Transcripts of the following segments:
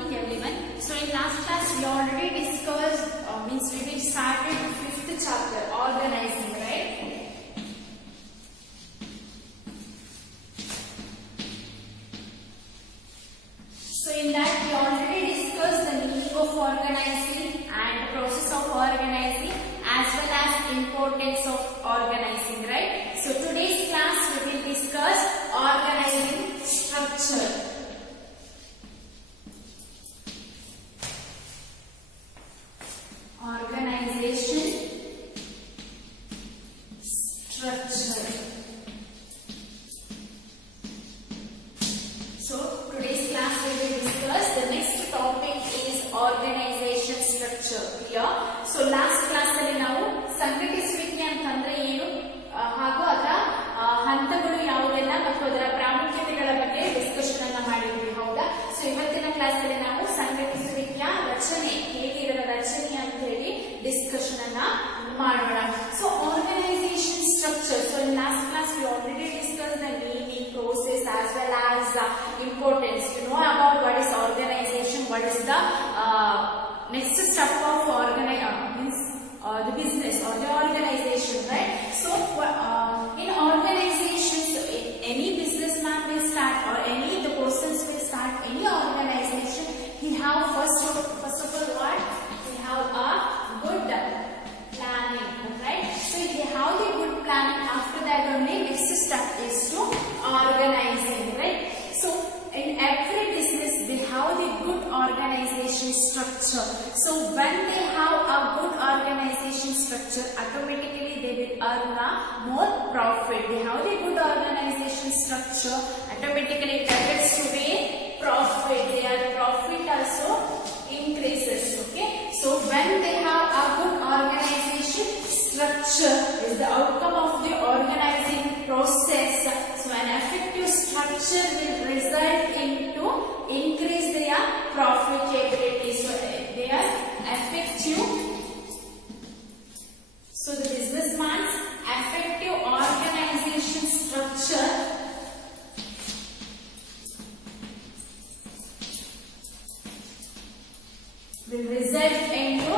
morning everyone. So in last class we already discussed, means we started 5th chapter, organizing, right? So in that we already discussed the meaning of organizing and the process of organizing as well as importance of organizing, right? So today's class we will discuss organizing structure. Organization structure. So today's class we will discuss the next topic is organization structure. Clear? So last class ಅಲ್ಲಿ ನಾವು ಸಂಘಟಿಸುವಿಕೆ ಅಂತಂದ್ರೆ ಏನು ಹಾಗೂ ಅದರ ಹಂತಗಳು ಯಾವುದೆಲ್ಲ ಮತ್ತು ಅದರ ಪ್ರಾಮುಖ್ಯತೆಗಳ ಬಗ್ಗೆ ಡಿಸ್ಕಷನ್ ಅನ್ನ ಮಾಡಿದ್ವಿ, ಹೌದಾ? ಸೊ ಇವತ್ತಿನ ಕ್ಲಾಸ್ ಅಲ್ಲಿ ನಾವು ಸಂಘಟಿಸುವಿಕೆಯ ರಚನೆ ಹೇಗಿರುವ ರಚನೆ ಅಂತ ಹೇಳಿ ಡಿಸ್ಕಷನ್ ಅನ್ನ ಮಾಡೋಣ. So organisation structure. So in last class we already discuss the meaning, process as well as importance. You know about what is organization, what is the next step of the business or the organization, right? So in organizations, any businessman will start or any the persons will start any organization. He have first of all what? He have a good planning, right? So if you have the good planning, after that only next step is to organizing, right? So in every business they have the good organization structure. So when they have a good organization structure, automatically they will earn more profit. They have the good organization structure, automatically it affects to the profit. Their profit also increases. Okay, so when they have a good organization structure is the outcome of the organizing process. So an effective structure will result into increase their profitability. So they are effective. So the businessman's effective organization structure will result into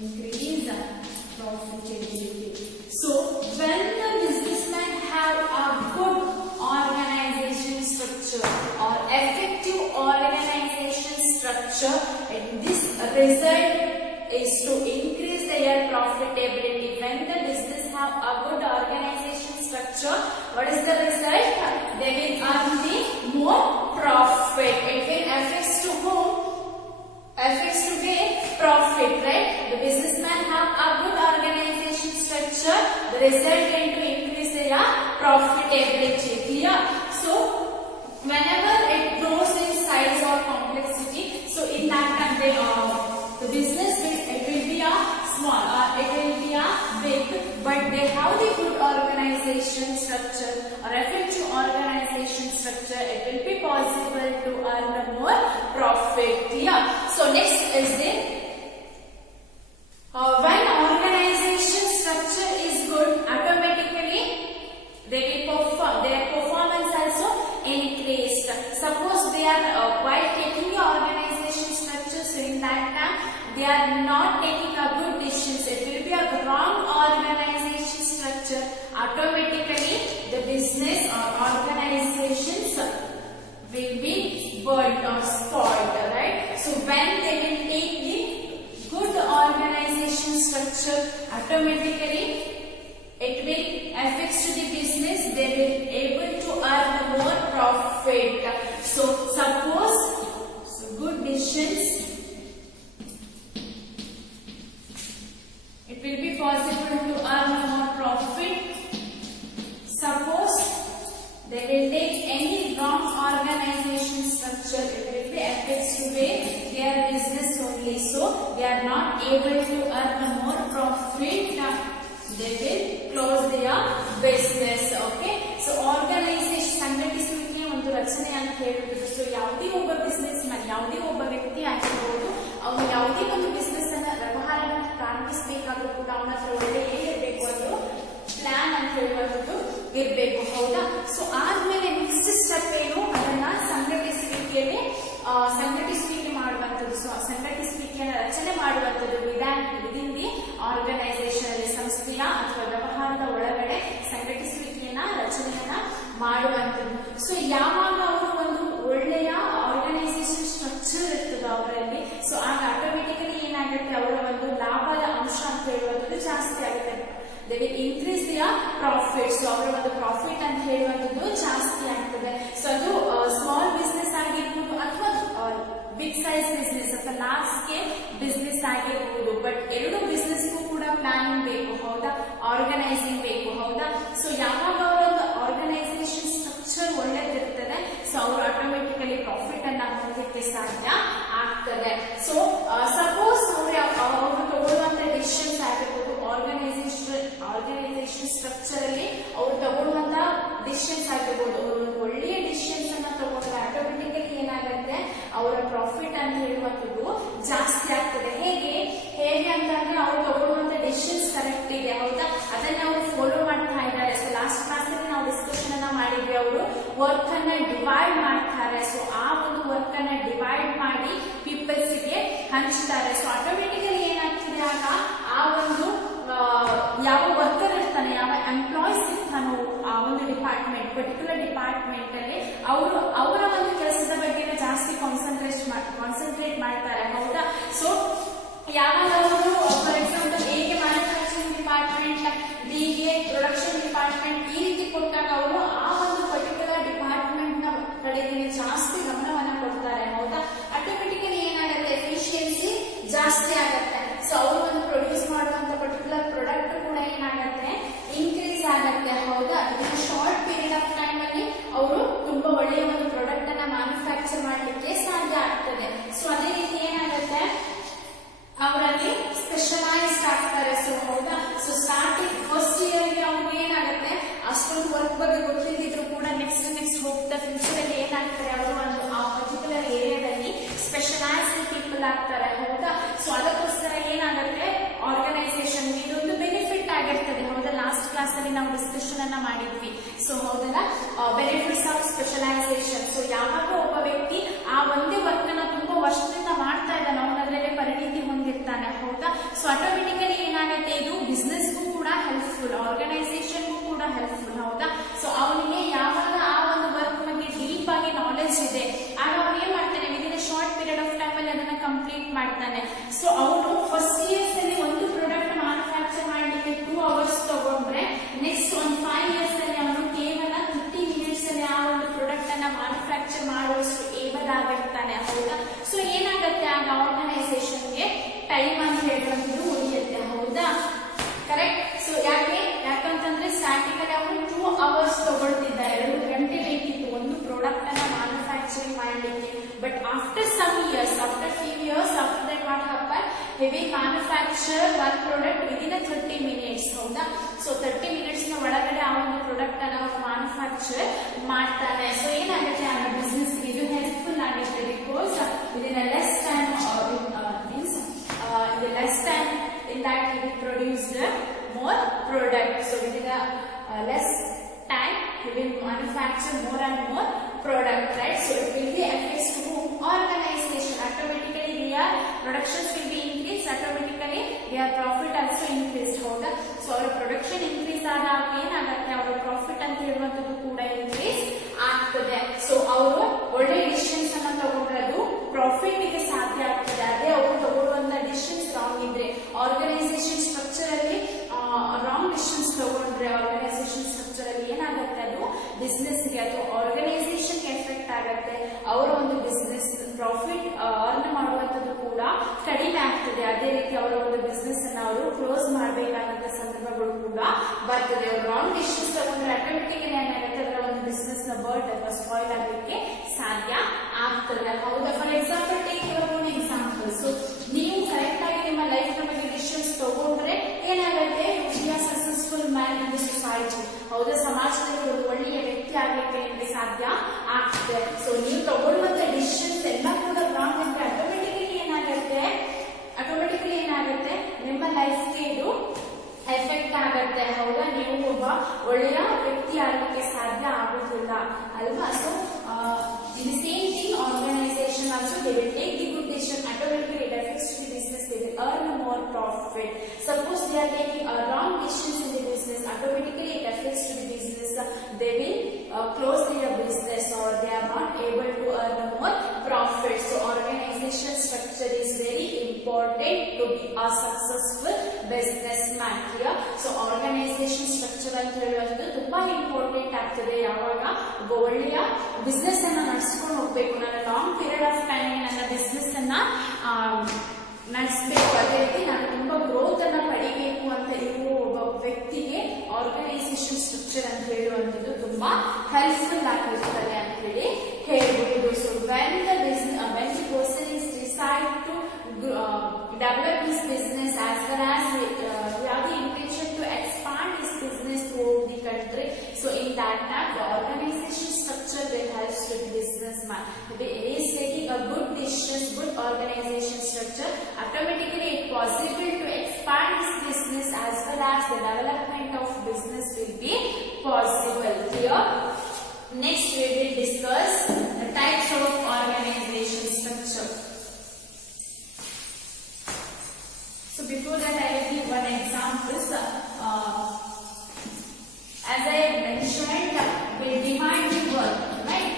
increase the profitability. So when the businessman have a good organization structure or effective organization structure, this result is to increase their profitability. When the business have a good organization structure, what is the result? They will earn the more profit. It will affects to whom? Affects to the profit, right? The businessman have a good organization structure, the result is to increase their profitability. Clear? So whenever it grows in size or complexity, so in that time the business will be a small or it will be a big, but they have the good organization structure or effective organization structure, it will be possible to earn more profit. Clear? So next is the when organization structure is good, automatically they will perform, their performance also increased. Suppose they are while taking the organization structure, so in that time they are not taking a good decisions, it will be a wrong organization structure, automatically the business or organizations will be burnt or spoiled, right? So when they will take the good organization structure, automatically it will affects to the business, they will able to earn more profit. So suppose good decisions, it will be possible to earn more profit. Suppose they will take any wrong organization structure, it will be affects to their business only. So they are not able to earn more profit. They will close their business. Okay, so organization ಸಂಘಟಿಸುವಿಕೆ ಒಂದು ರಚನೆ ಅಂತ ಹೇಳಿದ್ರು. ಸೊ ಯಾವುದೇ ಒಬ್ಬ business man, ಯಾವುದೇ ಒಬ್ಬ ವ್ಯಕ್ತಿ ಆಗಿರಬಹುದು, ಅವನು ಯಾವುದೇ ಒಂದು ಬಿಸ್ನೆಸ್ ಅನ್ನ ವ್ಯವಹಾರ ಪ್ರಾರಂಭಿಸಬೇಕಾದ್ರೂ ಕೂಡ ಅವನ ಹತ್ರ ಒಳ್ಳೆ ಏನಿರ್ಬೇಕು ಅದು ಪ್ಲಾನ್ ಅಂತ ಹೇಳುವಂಥದ್ದು ಇರ್ಬೇಕು. ಹೌದಾ? ಸೊ ಆದ್ಮೇಲೆ ನೆಕ್ಸ್ಟ್ ಸ್ಟೆಪ್ ಏನು, ಅದನ್ನ ಸಂಘಟಿಸುವಿಕೆ ಮಾಡುವಂಥದ್ದು. ಸೊ ಸಂಘಟಿಸುವಿಕೆಯನ್ನು ರಚನೆ ಮಾಡುವಂಥದ್ದು ವಿದಿನ್ ದಿ ಆರ್ಗನೈಸೇಷನ್ ಅಲ್ಲಿ, ಸಂಸ್ಥೆಯ ಅಥವಾ ವ್ಯವಹಾರದ ಒಳಗಡೆ ಸಂಘಟಿಸುವಿಕೆಯನ್ನ ರಚನೆಯನ್ನ ಮಾಡುವಂಥದ್ದು. ಸೊ ಯಾವಾಗ ಅವರು ಒಂದು ಒಳ್ಳೆಯ ಆರ್ಗನೈಸೇಷನ್ ಸ್ಟ್ರಕ್ಚರ್ ಇರ್ತದೆ ಅವರಲ್ಲಿ, ಸೊ ಆಗ ಆಟೋಮೆಟಿಕಲಿ ಏನಾಗುತ್ತೆ, ಅವರ ಒಂದು ಲಾಭದ ಅಂಶ ಅಂತ ಹೇಳುವಂಥದ್ದು ಜಾಸ್ತಿ ಆಗುತ್ತೆ. they will increase their profit. So ಅವರ ಒಂದು ಪ್ರಾಫಿಟ್ ಅಂತ ಹೇಳುವಂಥದ್ದು ಜಾಸ್ತಿ ಆಗ್ತದೆ. ಸೊ ಅದು ಸ್ಮಾಲ್ ಬಿಸ್ನೆಸ್ ಆಗಿರ್ಬೋದು ಅಥವಾ ಬಿಗ್ ಸೈಜ್ ಬಿಸ್ನೆಸ್ ಅಥವಾ ಲಾರ್ಜ್ ಸ್ಕೇಲ್ ಬಿಸ್ನೆಸ್ ಆಗಿರ್ಬೋದು. ಬಟ್ ಎರಡು ಬಿಸ್ನೆಸ್ಗೂ ಕೂಡ ಪ್ಲಾನಿಂಗ್ ಬೇಕು. ಹೌದಾ? ಆರ್ಗನೈಸಿಂಗ್ ಬೇಕು. ಹೌದಾ? ಸೊ ಯಾವಾಗ ಅವರೊಂದು ಆರ್ಗನೈಸೇಷನ್ ಸ್ಟ್ರಕ್ಚರ್ ಒಳ್ಳೆದಿರ್ತದೆ, ಸೊ ಅವರು ಆಟೋಮೆಟಿಕಲಿ ಪ್ರಾಫಿಟ್ ಅನ್ನ ಹೊಂದಲಿಕ್ಕೆ ಸಾಧ್ಯ ಆಗ್ತದೆ. ಸೊ ಸಪೋಸ್ ಅವರು ತಗೊಳ್ಳುವಂತ ಡಿಸಿಷನ್ಸ್ ಆಗಿರ್ಬೋದು, ಆರ್ಗನೈಸೇಷನ್ ಸ್ಟ್ರಕ್ಚರ್ ಅಲ್ಲಿ ಅವರು ತಗೊಳ್ಳುವಂತ ಡಿಸಿಷನ್ಸ್ ಆಗಿರ್ಬೋದು, ಅವರು ಒಳ್ಳೆಯ ಡಿಸಿಷನ್ಸ್ ಅನ್ನ ತಗೊಂಡ್ರೆ ಆಟೋಮೆಟಿಕಲಿ ಏನಾಗುತ್ತೆ, ಅವರ ಪ್ರಾಫಿಟ್ ಅಂತ ಹೇಳುವಂಥದ್ದು ಜಾಸ್ತಿ ಆಗ್ತದೆ. ಹೇಗೆ ಅಂತಂದ್ರೆ ಅವರು ತಗೊಳ್ಳುವಂತ ಡಿಸಿಷನ್ಸ್ ಕರೆಕ್ಟ್ ಇದೆ. ಹೌದಾ? ಅದನ್ನ ಅವರು ಫಾಲೋ ಮಾಡ್ತಾ ಇದ್ದಾರೆ. ಸೊ ಲಾಸ್ಟ್ ಕ್ಲಾಸ್ ಅಲ್ಲಿ ನಾವು ಡಿಸ್ಕಷನ್ ಅನ್ನ ಮಾಡಿದ್ವಿ, ಅವರು ವರ್ಕ್ ಅನ್ನ ಡಿವೈಡ್ ಮಾಡ್ತಾರೆ. ಸೊ ಆ ಒಂದು ವರ್ಕ್ ಅನ್ನ ಡಿವೈಡ್ ಮಾಡಿ ಪೀಪಲ್ಸ್ ಗೆ ಹಂಚ್ತಾರೆ. ಸೊ ಆಟೋಮೆಟಿಕಲಿ ಏನಾಗ್ತದೆ, ಆಗ ಆ ಒಂದು ಯಾವ ವರ್ಕರ್ ಇರ್ತಾನೆ, ಯಾವ ಎಂಪ್ಲಾಯ್ಸ್ ಇರ್ತಾನೋ ಆ ಒಂದು ಪರ್ಟಿಕ್ಯುಲರ್ ಡಿಪಾರ್ಟ್ಮೆಂಟ್ ಅಲ್ಲಿ ಅವರ ಒಂದು ಕೆಲಸದ ಬಗ್ಗೆ ಜಾಸ್ತಿ ಕಾನ್ಸಂಟ್ರೇಟ್ ಮಾಡ್ತಾರೆ. ಹೌದಾ? ಸೊ ಯಾವಾಗ ಅವರು ಫಾರ್ ಎಕ್ಸಾಂಪಲ್ ಎಗೆ ಮ್ಯಾನುಫ್ಯಾಕ್ಚರಿಂಗ್ ಡಿಪಾರ್ಟ್ಮೆಂಟ್, ಬಿಗೆ ಪ್ರೊಡಕ್ಷನ್ ಡಿಪಾರ್ಟ್ಮೆಂಟ್ ಈ ರೀತಿ ಕೊಟ್ಟಾಗ ಅವರು ಆ ಒಂದು ಪರ್ಟಿಕ್ಯುಲರ್ ಡಿಪಾರ್ಟ್ಮೆಂಟ್ ನ ಕಡೆಗೆ ಜಾಸ್ತಿ ಗಮನವನ್ನ ಕೊಡ್ತಾರೆ. ಹೌದಾ? ಆಟೋಮೆಟಿಕಲಿ ಏನಾಗುತ್ತೆ, ಎಫಿಷಿಯನ್ಸಿ ಜಾಸ್ತಿ ಆಗುತ್ತೆ. ಸೊ ಅವರು ಒಂದು ಪ್ರೊಡ್ಯೂಸ್ ಮಾಡುವಂತ ಪರ್ಟಿಕ್ಯುಲರ್ ಪ್ರಾಡಕ್ಟ್ ಕೂಡ ಏನಾಗುತ್ತೆ, ಇನ್ಕ್ರೀಸ್ ಆಗುತ್ತೆ. ಹೌದಾ? ಇದನ್ನ ಶಾರ್ಟ್ ಪೀರಿಯಡ್ ಆಫ್ ಟೈಮ್ ಅಲ್ಲಿ ಅವರು ತುಂಬಾ ಒಳ್ಳೆಯ ಒಂದು ಪ್ರಾಡಕ್ಟ್ ಅನ್ನ ಮ್ಯಾನುಫ್ಯಾಕ್ಚರ್ ಮಾಡ್ಲಿಕ್ಕೆ ಸಾಧ್ಯ ಆಗ್ತದೆ. ಸೊ ಅದೇ ರೀತಿ ಏನಾಗುತ್ತೆ, ಅವರಲ್ಲಿ ಸ್ಪೆಷಲೈಸ್ಡ್ ಆಗ್ತಾರೆ. ಸೊ ಹೌದಾ? ಸೊ ಸ್ಟಾರ್ಟಿಂಗ್ ಫಸ್ಟ್ ಇಯರ್ ಗೆ ಅವ್ರಿಗೆ ಏನಾಗುತ್ತೆ, ಅಷ್ಟೊಂದು ವರ್ಕ್ ಬಗ್ಗೆ ಗೊತ್ತಿಲ್ಲದಿದ್ರು ಕೂಡ ನೆಕ್ಸ್ಟ್ ಹೋಗ್ತಾ ಫ್ಯೂಚರ್ ಅಲ್ಲಿ ಏನಾಗ್ತಾರೆ, ಅವರು ಒಂದು ಆ ಪರ್ಟಿಕ್ಯುಲರ್ ಏರಿಯಾದಲ್ಲಿ ಸ್ಪೆಷಲೈಸ್ಡ್ ಪೀಪಲ್ ಆಗ್ತಾರೆ. ಹೌದಾ? ಸೊ ಅದಕ್ಕೋಸ್ಕರ ಏನಾಗುತ್ತೆ, ಆರ್ಗನೈಸೇಷನ್ ಇದೊಂದು ಬೆನಿಫಿಟ್ ಆಗಿರ್ತದೆ. ಹೌದಾ? ಲಾಸ್ಟ್ ಕ್ಲಾಸ್ ಅಲ್ಲಿ ನಾವು ಡಿಸ್ಕಷನ್ ಅನ್ನ ಮಾಡಿದ್ವಿ. ಸೊ ಹೌದಲ್ಲ, ಬೆನಿಫಿಟ್ಸ್ ಆಫ್ ಸ್ಪೆಷಲೈಸೇಷನ್. ಸೊ ಯಾವಾಗ ಒಬ್ಬ ವ್ಯಕ್ತಿ ಆ ಒಂದೇ ವರ್ಕ್ ಅನ್ನ ತುಂಬಾ ವರ್ಷದಿಂದ ಮಾಡ್ತಾ ಇದ್ದಾನೆ, ಅವನದ್ರಲ್ಲಿ ಪರಿಣಿತಿ ಹೊಂದಿರ್ತಾನೆ. ಹೌದಾ? ಸೊ ಆಟೋಮೆಟಿಕಲಿ ಏನಾಗುತ್ತೆ, ಇದು ಬಿಸ್ನೆಸ್ಗೂ ಕೂಡ ಹೆಲ್ಪ್ಫುಲ್, ಆರ್ಗನೈಸೇಷನ್ಗೂ ಕೂಡ ಹೆಲ್ಪ್ಫುಲ್. ಹೌದಾ? ಸೊ ಅವನಿಗೆ ಯಾವಾಗ ಆ ಒಂದು ವರ್ಕ್ ಬಗ್ಗೆ ಡೀಪ್ ಆಗಿ ನಾಲೆಜ್ ಇದೆ, ಆಗ ಅವನು ಏನ್ ಮಾಡ್ತಾನೆ, within short period of time ಅಲ್ಲಿ ಅದನ್ನ ಕಂಪ್ಲೀಟ್ ಮಾಡ್ತಾನೆ. ಸೊ ಅವನು ಫಸ್ಟ್ ಇಯರ್ಸ್ ಅಲ್ಲಿ ಒಂದು ಪ್ರಾಡಕ್ಟ್ ಮ್ಯಾನುಫ್ಯಾಕ್ಚರ್ ಮಾಡಲಿಕ್ಕೆ 2 hours ತಗೊಂಡ್ರೆ, ನೆಕ್ಸ್ಟ್ ಒಂದು 5 years ಅಲ್ಲಿ ಅವನು ಕೇವಲ 30 minutes ಅಲ್ಲಿ ಆ ಒಂದು ಪ್ರಾಡಕ್ಟ್ ಅನ್ನ ಮ್ಯಾನುಫ್ಯಾಕ್ಚರ್ ಮಾಡುವಷ್ಟು ಏಬಲ್ ಆಗಿರ್ತಾನೆ. ಹೌದಾ? ಸೊ ಏನಾಗುತ್ತೆ, ಆಗ ಆರ್ಗನೈಸೇಷನ್ಗೆ ಟೈಮ್ ಅಂತ ಹೇಳುವಂಥದ್ದು ಉಳಿಯುತ್ತೆ. ಹೌದಾ? ಕರೆಕ್ಟ್. ಸೊ ಯಾಕಂತಂದ್ರೆ ಸ್ಟಾರ್ಟಿಂಗ್ ಅಲ್ಲಿ ಅವನು 2 hours ತಗೊಳ್ತಿದ್ದ, 2 ಗಂಟೆ ಬೇಕಿತ್ತು ಒಂದು ಪ್ರಾಡಕ್ಟ್ ಅನ್ನ ಮ್ಯಾನುಫ್ಯಾಕ್ಚರಿಂಗ್ ಮಾಡಲಿಕ್ಕೆ. But after some years, after few years, after that what happen, he will manufacture one product within 30 minutes. ಹೌದಾ? ಸೊ 30 minutes ನ ಒಳಗಡೆ ಆ ಒಂದು ಪ್ರಾಡಕ್ಟ್ ಅನ್ನ ಅವರು ಮ್ಯಾನುಫ್ಯಾಕ್ಚರ್ ಮಾಡ್ತಾನೆ. ಸೊ ಏನಾಗುತ್ತೆ, ಆ ಬಿಸ್ನೆಸ್ ಇದು ಹೆಲ್ಪ್ಫುಲ್ ಆಗುತ್ತೆ. Because within a less time in that he will produce more product. So within a less time he will manufacture more and more product, right? So it will be affects to organization. Automatically their productions will be increased, automatically their profit also increased. ಹೌದಾ? ಸೊ ಅವರ production increase ಆದಾಗ ಏನಾಗುತ್ತೆ, ಅವರ ಪ್ರಾಫಿಟ್ ಅಂತ ಹೇಳುವಂಥದ್ದು ಕೂಡ ಇನ್ಕ್ರೀಸ್ ಆಗ್ತದೆ. ಸೊ ಅವರು ಒಳ್ಳೆ ಡಿಸಿಷನ್ಸ್ ಅನ್ನ ತಗೊಂಡ್ರದು ಪ್ರಾಫಿಟ್ ಗೆ ಸಾಧ್ಯ ಆಗ್ತದೆ. ಅದೇ ಅವರು ತಗೊಳ್ಳುವಂತ ಡಿಸಿಷನ್ಸ್ ರಾಂಗ್ ಇದ್ರೆ, ಆರ್ಗನೈಸೇಷನ್ ಸ್ಟ್ರಕ್ಚರ್ ಅಲ್ಲಿ ರಾಂಗ್ ಡಿಸಿಷನ್ಸ್ ತಗೊಂಡ್ರೆ, ಆರ್ಗನೈಸೇಷನ್ ಸ್ಟ್ರಕ್ಚರ್ ಅಲ್ಲಿ ಏನಾಗುತ್ತೆ, ಅದು ಬಿಸ್ನೆಸ್ ಗೆ ಅಥವಾ ಆರ್ಗನೈಸೇಷನ್ ಗೆ ಎಫೆಕ್ಟ್ ಆಗುತ್ತೆ. ಅವರ ಒಂದು ಬಿಸ್ನೆಸ್ ಪ್ರಾಫಿಟ್ ಅರ್ನ್ ಮಾಡುವಂಥದ್ದು ಕೂಡ ಕಡಿಮೆ ಆಗ್ತದೆ. ಅದೇ ರೀತಿ ಅವರ ಒಂದು ಬಿಸ್ನೆಸ್ ಅನ್ನ ಅವರು ಕ್ಲೋಸ್ ಮಾಡಬೇಕಾದಂತ ಸಂದರ್ಭಗಳು ಕೂಡ ಬರ್ತದೆ. ಅವರು ರಾಂಗ್ ಡಿಸಿಷನ್ಸ್ ತಗೊಂಡ್ರೆ ಆಟೋಮೆಟಿಕಲಿ ಏನಾಗುತ್ತೆ, ಅದರ ಒಂದು ಬಿಸ್ನೆಸ್ ನ ಬರ್ಡ್ ಅಥವಾ ಸ್ಪಾಯ್ಲ್ ಆಗಲಿಕ್ಕೆ ಸಾಧ್ಯ ಆಗ್ತದೆ. ಹೌದಾ? For example take your own example. So ನೀವು ಕರೆಕ್ಟ್ ಆಗಿ ನಿಮ್ಮ ಲೈಫ್ ನ ಬಗ್ಗೆ ಡಿಸಿಷನ್ಸ್ ತಗೊಂಡ್ರೆ ಏನಾಗುತ್ತೆ, you are successful man in the society. ಹೌದಾ? ಸಮಾಜದಲ್ಲಿ ಒಂದು ಒಳ್ಳೆಯ ವ್ಯಕ್ತಿ ಆಗಲಿಕ್ಕೆ ನಿಮಗೆ ಸಾಧ್ಯ ಆಗ್ತದೆ. ಸೊ ನೀವು ತಗೊಳ್ಳುವಂತ ಡಿಸಿಷನ್ಸ್ ಎಲ್ಲ ಕೂಡ ರಾಂಗ್ ಅಂದ್ರೆ ಆಟೋಮೆಟಿಕಲಿ ಏನಾಗುತ್ತೆ, ನಿಮ್ಮ ಲೈಫ್ಗೆ ಇದು ಎಫೆಕ್ಟ್ ಆಗುತ್ತೆ. ಹೌದಾ, ನೀವು ಒಬ್ಬ ಒಳ್ಳೆಯ ವ್ಯಕ್ತಿ ಆಗಲಿಕ್ಕೆ ಸಾಧ್ಯ ಆಗುದಿಲ್ಲ ಅಲ್ವಾ. So in the same thing, organization also they will take the good decision, automatically it affects to the business, they will earn more profit. Suppose they are taking a wrong decisions in the business, automatically it affects to the business, they will close their business or they are not able to earn more profit. So organization structure is very important to be a successful businessman. Clear? So organization structure ಅಂತ ಹೇಳೋದು ತುಂಬಾ ಇಂಪಾರ್ಟೆಂಟ್ ಆಗ್ತದೆ. ಯಾವಾಗ ಒಬ್ಬ ಒಳ್ಳೆಯ ಬಿಸ್ನೆಸ್ ಅನ್ನ ನಡೆಸ್ಕೊಂಡು ಹೋಗ್ಬೇಕು, ನಾನು ಲಾಂಗ್ ಪೀರಿಯಡ್ ಆಫ್ ಟೈಮ್ ನನ್ನ ಬಿಸ್ನೆಸ್ ಅನ್ನ ನಡೆಸಬೇಕು, ಅದೇ ರೀತಿ ನಾನು ತುಂಬಾ ಗ್ರೋತ್ ಅನ್ನ ಪಡಿಬೇಕು ಅಂತ ಇರುವ ಒಬ್ಬ ವ್ಯಕ್ತಿಗೆ ಆರ್ಗನೈಸೇಷನ್ ಸ್ಟ್ರಕ್ಚರ್ ಅಂತ ಹೇಳುವಂಥದ್ದು ತುಂಬಾ ಹೆಲ್ಪ್ಫುಲ್ ಆಗಿರ್ತದೆ ಅಂತ ಹೇಳಿ ಹೇಳ್ಬಹುದು. So when the person is decide to develop his business as well as he have the intention to expand his business throughout the country, so in that time the organization structure will help to the businessman. If he is taking a good decisions, good organization structure, automatically it possible to expand his business as well as the development of business will be possible. Here next we will discuss the types of organization structure. So before that I will give one example. As I mentioned, we divide the work, right?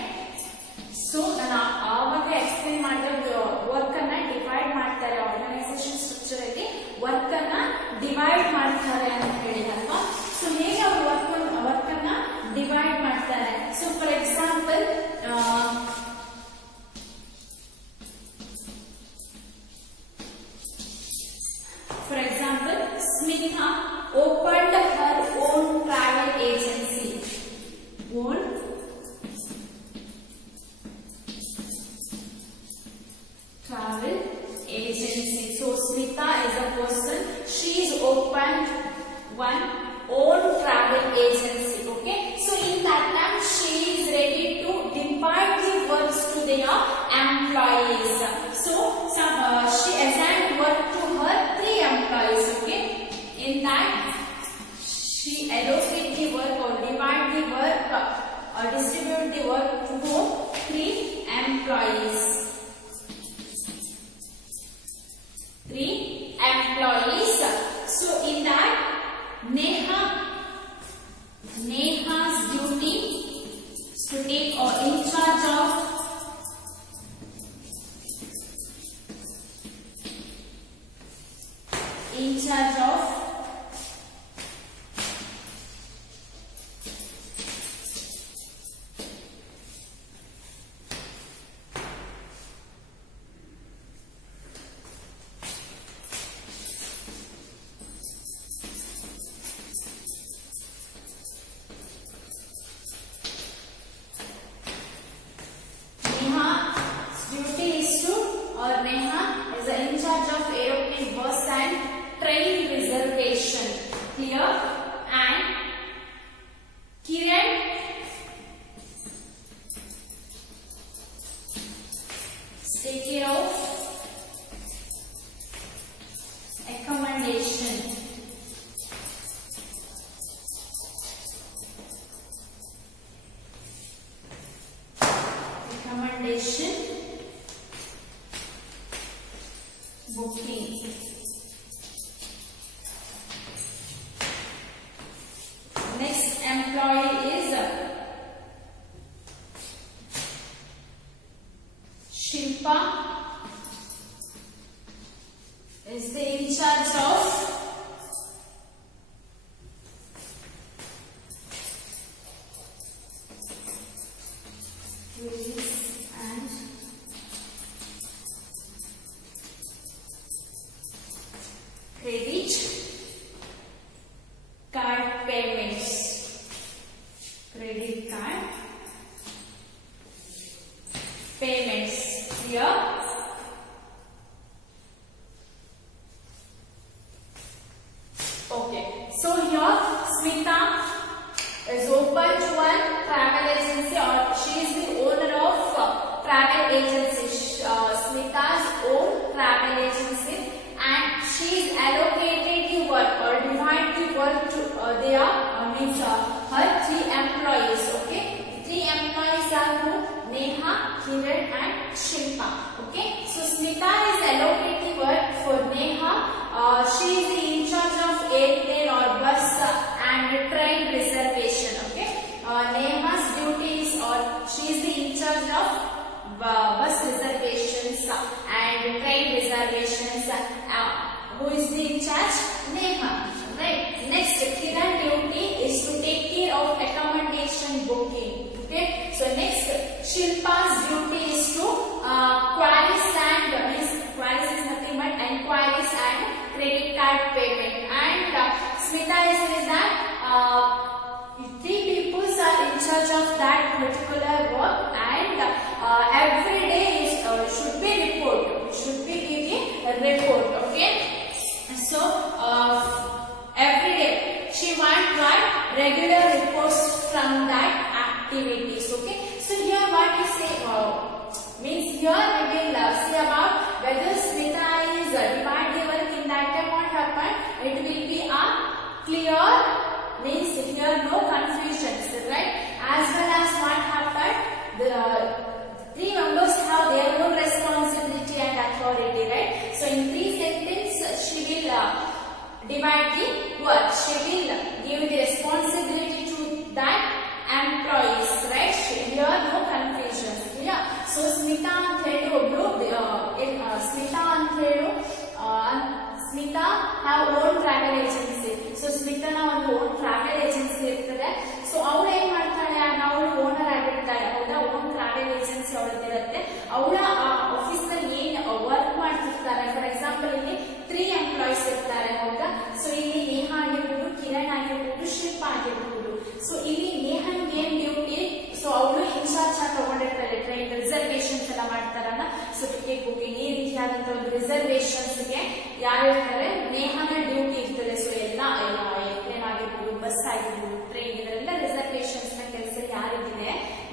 So ನಾನು ಆವಾಗ ಎಕ್ಸ್ಪ್ಲೇನ್ ಮಾಡಿದ ವರ್ಕ್ ಅನ್ನ ಡಿವೈಡ್ ಮಾಡ್ತಾರೆ, organization structure ಅಲ್ಲಿ ವರ್ಕ್ ಅನ್ನ ಡಿವೈಡ್ ಮಾಡ್ತಾರೆ ಅಂತ ಹೇಳಿದಲ್ವಾ. ಸೊ ಹೇಗೆ ಅವರು ವರ್ಕ್ ಅನ್ನ ಡಿವೈಡ್ ಮಾಡ್ತಾರೆ? So for example, Smitha opened her own travel agency. Own travel agency. So Smitha is a person. She is opened one own travel agency. Okay. So in that time she is ready to divide the works to their employees. So she assigned work to her 3 employees. Okay. In that she allocate the work or divide the work or distribute the work to 3 employees. 3 employees. So in that Neha's duty is to take or in charge of Neha is in charge of aeroplane, bus and train reservation. Clear? And Kiran take care of accommodation. Booking. Next employee is Shilpa, is the in charge of release and credit card payments. Credit card payments. Here okay, so here Smita is open to one travel agency, or she is the owner of travel agency, Smita's own travel agency, and she is allocated Kiran and Shilpa. Okay, so Smita is allocating work for Neha. She is in charge of airplane or bus and train reservation. Okay, Neha's duties or she is in charge of bus reservations and train reservations. Who is in charge? Neha. Right. Next, Kiran duty is to take care of accommodation booking. Okay. So next, Shilpa's duty is to queries and queries is nothing but enquiries and credit card payment. And Smita is that three people are in charge of that particular work, and every day should be report. Should be giving a report. Okay. So every day she wants regular reports from that activities. Okay, so here what we say means here we will see about whether Smita is divide the work in that time. What happened? It will be a clear, means here no confusions, right? As well as what happened, the three members have their own responsibility and authority, right? So in 3 sentences she will divide the work. She will give the responsibility to that employees, right? Here no confusions. Yeah. So Smita ಅಂತ ಹೇಳಿ ಒಬ್ರು Smita ಅಂತ ಹೇಳಿ Smita have own travel agency. So Smita ನ ಒಂದು own travel agency ಇರ್ತದೆ. ಸೊ ಅವಳು ಏನ್ ಮಾಡ್ತಾಳೆ, ಅವಳು ಓನರ್ ಆಗಿರ್ತಾಳೆ. ಹೌದಾ, ಓನ್ ಟ್ರಾವೆಲ್ ಏಜೆನ್ಸಿ ಅವಳದಿರುತ್ತೆ. ಅವಳ ಆಫೀಸ್ ನಲ್ಲಿ ಏನ್ ವರ್ಕ್ ಮಾಡ್ತಿರ್ತಾರೆ, ಫಾರ್ ಎಕ್ಸಾಂಪಲ್ ಇಲ್ಲಿ 3 ಎಂಪ್ಲಾಯೀಸ್ ಇರ್ತಾರೆ. ಹೌದಾ, ಸೊ ಇಲ್ಲಿ ನೇಹಾ ಆಗಿರ್ಬೋದು, ಕಿರಣ್ ಆಗಿರ್ಬೋದು, ಶಿಲ್ಪ ಆಗಿರ್ಬೋದು. ಸೊ ಇಲ್ಲಿ ನೇಹನ್ ಏನ್ ಡ್ಯೂಟಿ, ಸೊ ಅವಳು ಇನ್ಚಾರ್ಜ್ ಆಗಿ ತಗೊಂಡಿರ್ತಾಳೆ. ಟ್ರೈನ್ ರಿಸರ್ವೇಶನ್ಸ್ ಎಲ್ಲ ಮಾಡ್ತಾರಲ್ಲ, ಸೊ ಟಿಕೆಟ್ ಬುಕಿಂಗ್ ಈ ರೀತಿಯಾದಂತ ಒಂದು ರಿಸರ್ವೇಶನ್ಸ್ ಗೆ ಯಾರಿರ್ತಾರೆ, ನೇಹನ ಡ್ಯೂಟಿ ಇರ್ತದೆ. ಸೊ ಎಲ್ಲ ಏರ್ಪ್ಲೇನ್ ಆಗಿರ್ಬೋದು, ಬಸ್ ಆಗಿರ್ಬೋದು, ಟ್ರೈನ್ ಇದರೆಲ್ಲ ರಿಸರ್ವೇಶನ್ಸ್ ನ ಕೆಲಸ ಯಾರಿಗಿದೆ,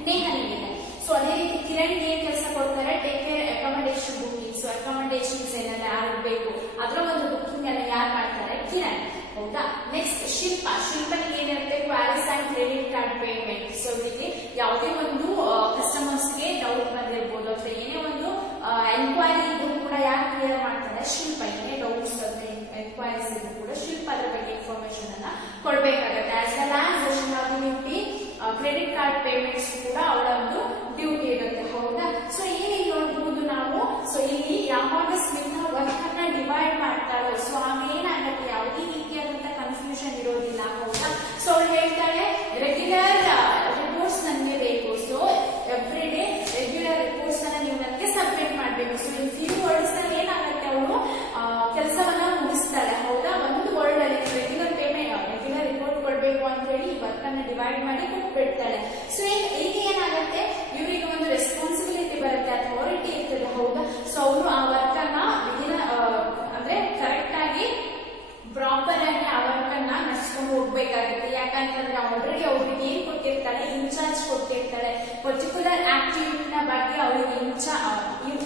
ನೇಹನಿಗಿದೆ. ಸೊ ಅದೇ ರೀತಿ ಕಿರಣ್ ಏನ್ ಕೆಲಸ ಕೊಡ್ತಾರೆ, take care accommodation booking. So accommodations ಏನೆಲ್ಲ ಯಾರು ಬೇಕು ಅದರ ಒಂದು ಬುಕಿಂಗ್ ಎಲ್ಲ ಯಾರು ಮಾಡ್ತಾರೆ, ಕಿರಣ್. ಹೌದಾ. ನೆಕ್ಸ್ಟ್ ಶಿಲ್ಪನಿಗೆ ಏನಿರುತ್ತೆ, queries and credit card payment. So ಇಲ್ಲಿ ಯಾವುದೇ ಒಂದು ಕಸ್ಟಮರ್ಸ್ ಗೆ ಡೌಟ್ ಬಂದಿರ್ಬೋದು ಅಥವಾ ಏನೇ ಒಂದು ಎನ್ಕ್ವೈರಿ ಇದ್ದು ಕೂಡ ಯಾರು ಕ್ಲಿಯರ್ ಮಾಡ್ತಾರೆ, ಶಿಲ್ಪ. ಏನೇ ಡೌಟ್ಸ್ ಅಂದ್ರೆ ಎನ್ಕ್ವೈರೀಸ್ ಇದ್ದು ಕೂಡ ಶಿಲ್ಪ ಅದರ ಬಗ್ಗೆ ಇನ್ಫಾರ್ಮೇಶನ್ ಅನ್ನ ಕೊಡ್ಬೇಕಾಗತ್ತೆ. As well as duty credit card payments ಕೂಡ ಅವಳ ಒಂದು ಡ್ಯೂಟಿ ಇರುತ್ತೆ. ಹೌದಾ. ಸೊ ಏನಿಲ್ಲ ನೋಡಬಹುದು ನಾವು. ಸೊ ಇಲ್ಲಿ ಯಾವಾಗ ಸ್ಮಿತಾ ವರ್ಕ್ ಅನ್ನ ಡಿವೈಡ್ ಮಾಡ್ತಾಳೋ, ಸೊ ಆಗ ಏನಾಗುತ್ತೆ, ಯಾವುದೇ ರೀತಿಯಾದಂತ ಕನ್ಫ್ಯೂಷನ್ ಇರೋದಿಲ್ಲ. ಹೌದಾ. ಸೊ ಅವಳು ಹೇಳ್ತಾಳೆ, ರೆಗ್ಯುಲರ್ ರಿಪೋರ್ಟ್ಸ್ ನನಗೆ ಬೇಕು. So every day regular reports ಅನ್ನ ನೀವು ನನಗೆ ಸಬ್ಮಿಟ್ ಮಾಡಬೇಕು. ಸೊ ಇನ್ ಫ್ಯೂ ವರ್ಡ್ಸ್ ನಲ್ಲಿ ಏನಾಗುತ್ತೆ, ಅವಳು ಕೆಲಸವನ್ನ ಮುಗಿಸ್ತಾಳೆ. ಹೌದಾ. ಒಂದು ವರ್ಡ್ ಅಲ್ಲಿ ರೆಗ್ಯುಲರ್ ರಿಪೋರ್ಟ್ ಕೊಡ್ಬೇಕು ಅಂತ ಹೇಳಿ ವರ್ಕ್ ಅನ್ನ ಡಿವೈಡ್ ಮಾಡಿ ಕೊಟ್ಬಿಡ್ತಾಳೆ. ಸೊ ಈಗ ಏನಾಗುತ್ತೆ, ಇವರಿಗೆ ಒಂದು ರೆಸ್ಪಾನ್ಸಿಬಿಲಿಟಿ ಬರುತ್ತೆ, ಅಥಾರಿಟಿ ಇರ್ತದೆ. ಹೌದಾ. ಸೊ ಅವರು ಆ ವರ್ಕ್ ಅನ್ನ ಅಂದ್ರೆ ಕರೆಕ್ಟ್ ಆಗಿ ಪ್ರಾಪರ್ ಆಗಿ ಆ ವರ್ಕ್ ಅನ್ನ ನಡೆಸ್ಕೊಂಡು ಹೋಗ್ಬೇಕಾಗುತ್ತೆ. ಯಾಕಂತಂದ್ರೆ ಆಲ್ರೆಡಿ ಅವ್ರಿಗೆ ಏನ್ ಕೊಟ್ಟಿರ್ತಾಳೆ, ಇನ್ಚಾರ್ಜ್ ಕೊಟ್ಟಿರ್ತಾಳೆ. ಪರ್ಟಿಕ್ಯುಲರ್ ಆಕ್ಟಿವಿಟಿ ನ ಬಗ್ಗೆ ಅವ್ರಿಗೆ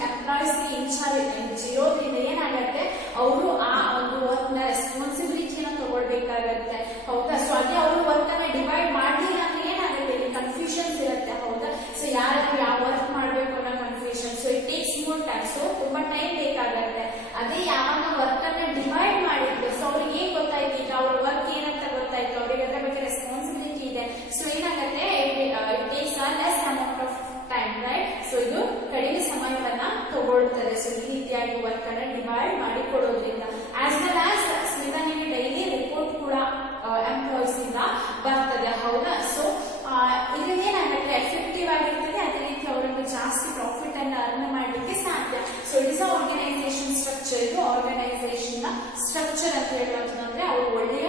ಎಂಪ್ಲಾಯೀಸ್ ಇನ್ಚಾರ್ಜ್ ಇರೋದ್ರಿಂದ ಏನಾಗುತ್ತೆ, ಅವರು ಆ ಒಂದು ವರ್ಕ್ ನ ರೆಸ್ಪಾನ್ಸಿಬಿಲಿಟಿನ ತಗೊಳ್ಬೇಕಾಗತ್ತೆ. ಹೌದಾ. ಸೊ ಅದೇ ಅವರು ವರ್ಕ್ ಅನ್ನ ಡಿವೈಡ್ ಮಾಡಲಿಲ್ಲ ಅಂದ್ರೆ ಏನಾಗುತ್ತೆ, ಇಲ್ಲಿ ಕನ್ಫ್ಯೂಷನ್ಸ್ ಇರುತ್ತೆ. ಹೌದಾ. ಸೊ ಯಾರಾದ್ರೂ ಯಾವ ವರ್ಕ್ ಮಾಡಬೇಕು ಅನ್ನೋ confusion. So it takes more time. So ತುಂಬಾ ಟೈಮ್ ಬೇಕಾಗತ್ತೆ. ಅದೇ ಯಾವಾಗ ವರ್ಕ್ ಅನ್ನ ಡಿವೈಡ್ ಮಾಡಿದ್ರು, ಸೊ ಅವ್ರಿಗೆ ಏನ್ ಗೊತ್ತಾಯ್ತು, ಈಗ ಅವ್ರ ವರ್ಕ್ ಏನಂತ ಗೊತ್ತಾಯ್ತು, ಅವ್ರಿಗೆ ಅದ್ರ ಬಗ್ಗೆ ರೆಸ್ಪಾನ್ಸಿಬಿಲಿಟಿ ಇದೆ. ಸೊ ಏನಾಗುತ್ತೆ, it takes less amount of time, right. So ಇದು ಕಡಿಮೆ ಸಮಯವನ್ನ ತಗೊಳ್ತದೆ. ಸೊ ಈ ರೀತಿಯಾಗಿ ವರ್ಕ್ ಅನ್ನ ಡಿವೈಡ್ ಮಾಡಿ ಕೊಡೋದ್ರಿಂದ ಆಸ್ ವೆಲ್ ಆಸ್ ಸ್ಮಿತಾನಿಗೆ ಡೈಲಿ ರಿಪೋರ್ಟ್ ಕೂಡ ಎಂಪ್ಲಾಯೀಸ್ ಇಂದ ಬರ್ತದೆ. ಹೌದಾ. ಸೊ ಇದರಿಂದ ಏನಾಗುತ್ತೆ, ಎಫೆಕ್ಟಿವ್ ಆಗಿರ್ತದೆ. ಅದೇ ರೀತಿ ಅವರನ್ನು ಜಾಸ್ತಿ ಪ್ರಾಫಿಟ್ ಅನ್ನ ಅರ್ನ್ ಮಾಡಲಿಕ್ಕೆ ಸಾಧ್ಯ. So it is organisation structure. ಇದು ಆರ್ಗನೈಸೇಷನ್ ಸ್ಟ್ರಕ್ಚರ್ ಅಂತ ಹೇಳೋದಂದ್ರೆ ಅವರು ಒಳ್ಳೆಯ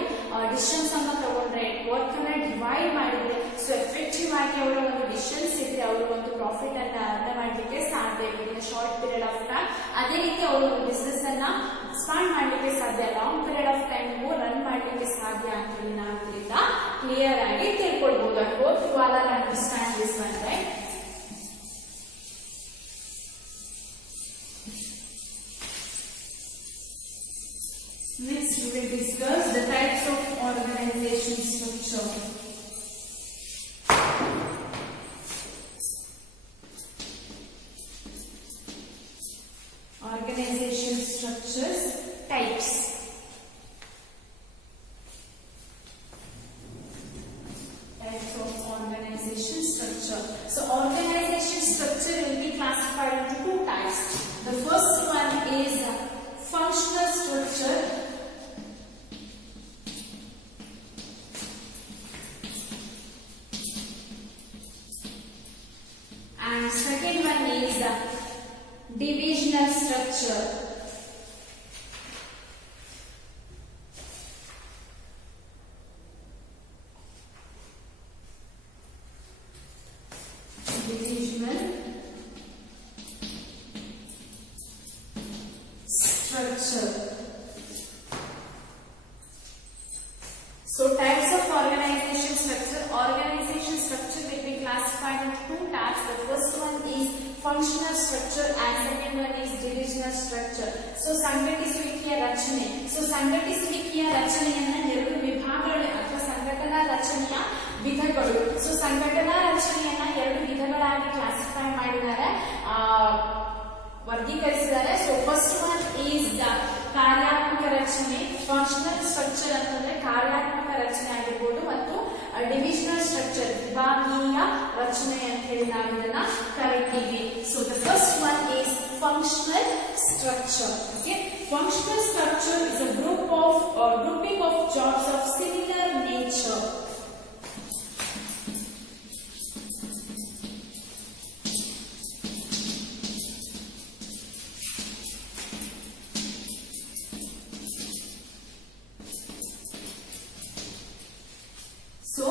ಡಿಸಿಷನ್ಸ್ ಅನ್ನ ತಗೊಂಡ್ರೆ, ವರ್ಕ್ ಅನ್ನ ಡಿವೈಡ್ ಮಾಡಿದ್ರೆ, ಸೊ ಎಫೆಕ್ಟಿವ್ ಆಗಿ ಅವರ ಒಂದು ಡಿಸಿಷನ್ಸ್ ಇದ್ರೆ ಅವರು ಒಂದು ಪ್ರಾಫಿಟ್ ಅನ್ನ ಅರ್ನ್ ಮಾಡಲಿಕ್ಕೆ ಸಾಧ್ಯ with short period of time. ಅದೇ ರೀತಿ ಅವರು ಒಂದು ಬಿಸ್ನೆಸ್ ಅನ್ನ ಎಕ್ಸ್ಪಾಂಡ್ ಮಾಡಲಿಕ್ಕೆ ಸಾಧ್ಯ, long period of time run ಮಾಡಲಿಕ್ಕೆ ಸಾಧ್ಯ ಅಂತ ಹೇಳಿ ನಾವು ಇದರಿಂದ ಕ್ಲಿಯರ್ ಆಗಿ ತಿಳ್ಕೊಳ್ಬಹುದು. I hope you all are understand this one, right. Next we will discuss the types of organization structure. Organization structures types. Types of organization structure. So organization structure will be classified into two types. The first one is functional structure. And second one is divisional structure. Divisional structure. So types of organization structure. Organization structure will be classified into two types. The first one is functional structure and second one is divisional structure. So ಸಂಘಟಿಸುವಿಕೆಯ ರಚನೆ. So ಸಂಘಟಿಸುವಿಕೆಯ ರಚನೆಯನ್ನ ಎರಡು ವಿಭಾಗಗಳು ಅಥವಾ ಸಂಘಟನಾ ರಚನೆಯ ವಿಧಗಳು. So ಸಂಘಟನಾ ರಚನೆಯನ್ನ ಎರಡು ವಿಧಗಳಾಗಿ ಕ್ಲಾಸಿಫೈ ಮಾಡಿದ್ದಾರೆ, ವರ್ಗೀಕರಿಸಿದ್ದಾರೆ. ಸೊ ಫಸ್ಟ್ ಒನ್ ಈಸ್ ಕಾರ್ಯಾತ್ಮಕ ರಚನೆ. ಫಂಕ್ಷನಲ್ ಸ್ಟ್ರಕ್ಚರ್ ಅಂತಂದ್ರೆ ಕಾರ್ಯಾತ್ಮಕ ರಚನೆ ಆಗಿರ್ಬೋದು, ಮತ್ತು ಡಿವಿಷನಲ್ ಸ್ಟ್ರಕ್ಚರ್ ವಿಭಾಗೀಯ ರಚನೆ ಅಂತ ಹೇಳಿ ನಾವು ಇದನ್ನ ಕರಿತೀವಿ. So the first one is functional structure. Okay, functional structure is a grouping of jobs of similar nature. So,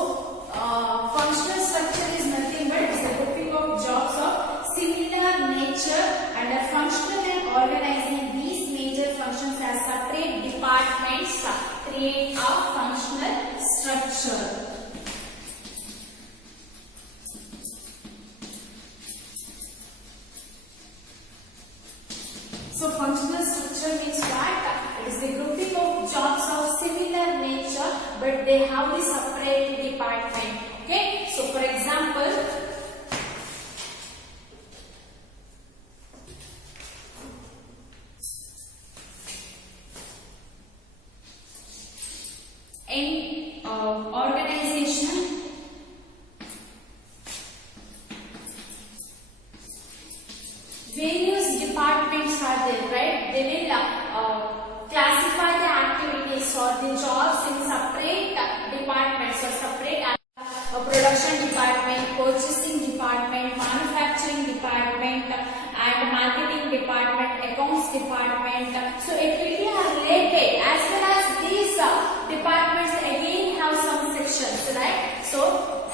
functional structure is nothing but it's a grouping of jobs of similar nature and are functional and organizing these major functions as separate departments create a functional structure. So, functional structure means what? It is the grouping of jobs of similar nature, but they have the separate department. Okay, so for example, in organization, various departments are there, right? They will classify the activities or the jobs in separate departments or separate production department, purchasing department, manufacturing department, and marketing department, accounts department. So it will be related, as well as these departments again have some sections, right? So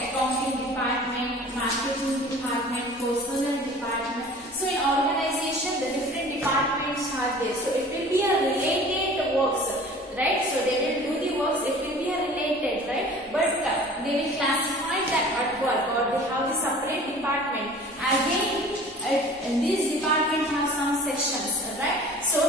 accounting department, marketing department, personnel department. So in organization, the different departments are there. So it will be a related works, right? So they will do the works. It will be a related, right? But they will classify that at work, or they have the separate department. Again, this department have some sections, right? So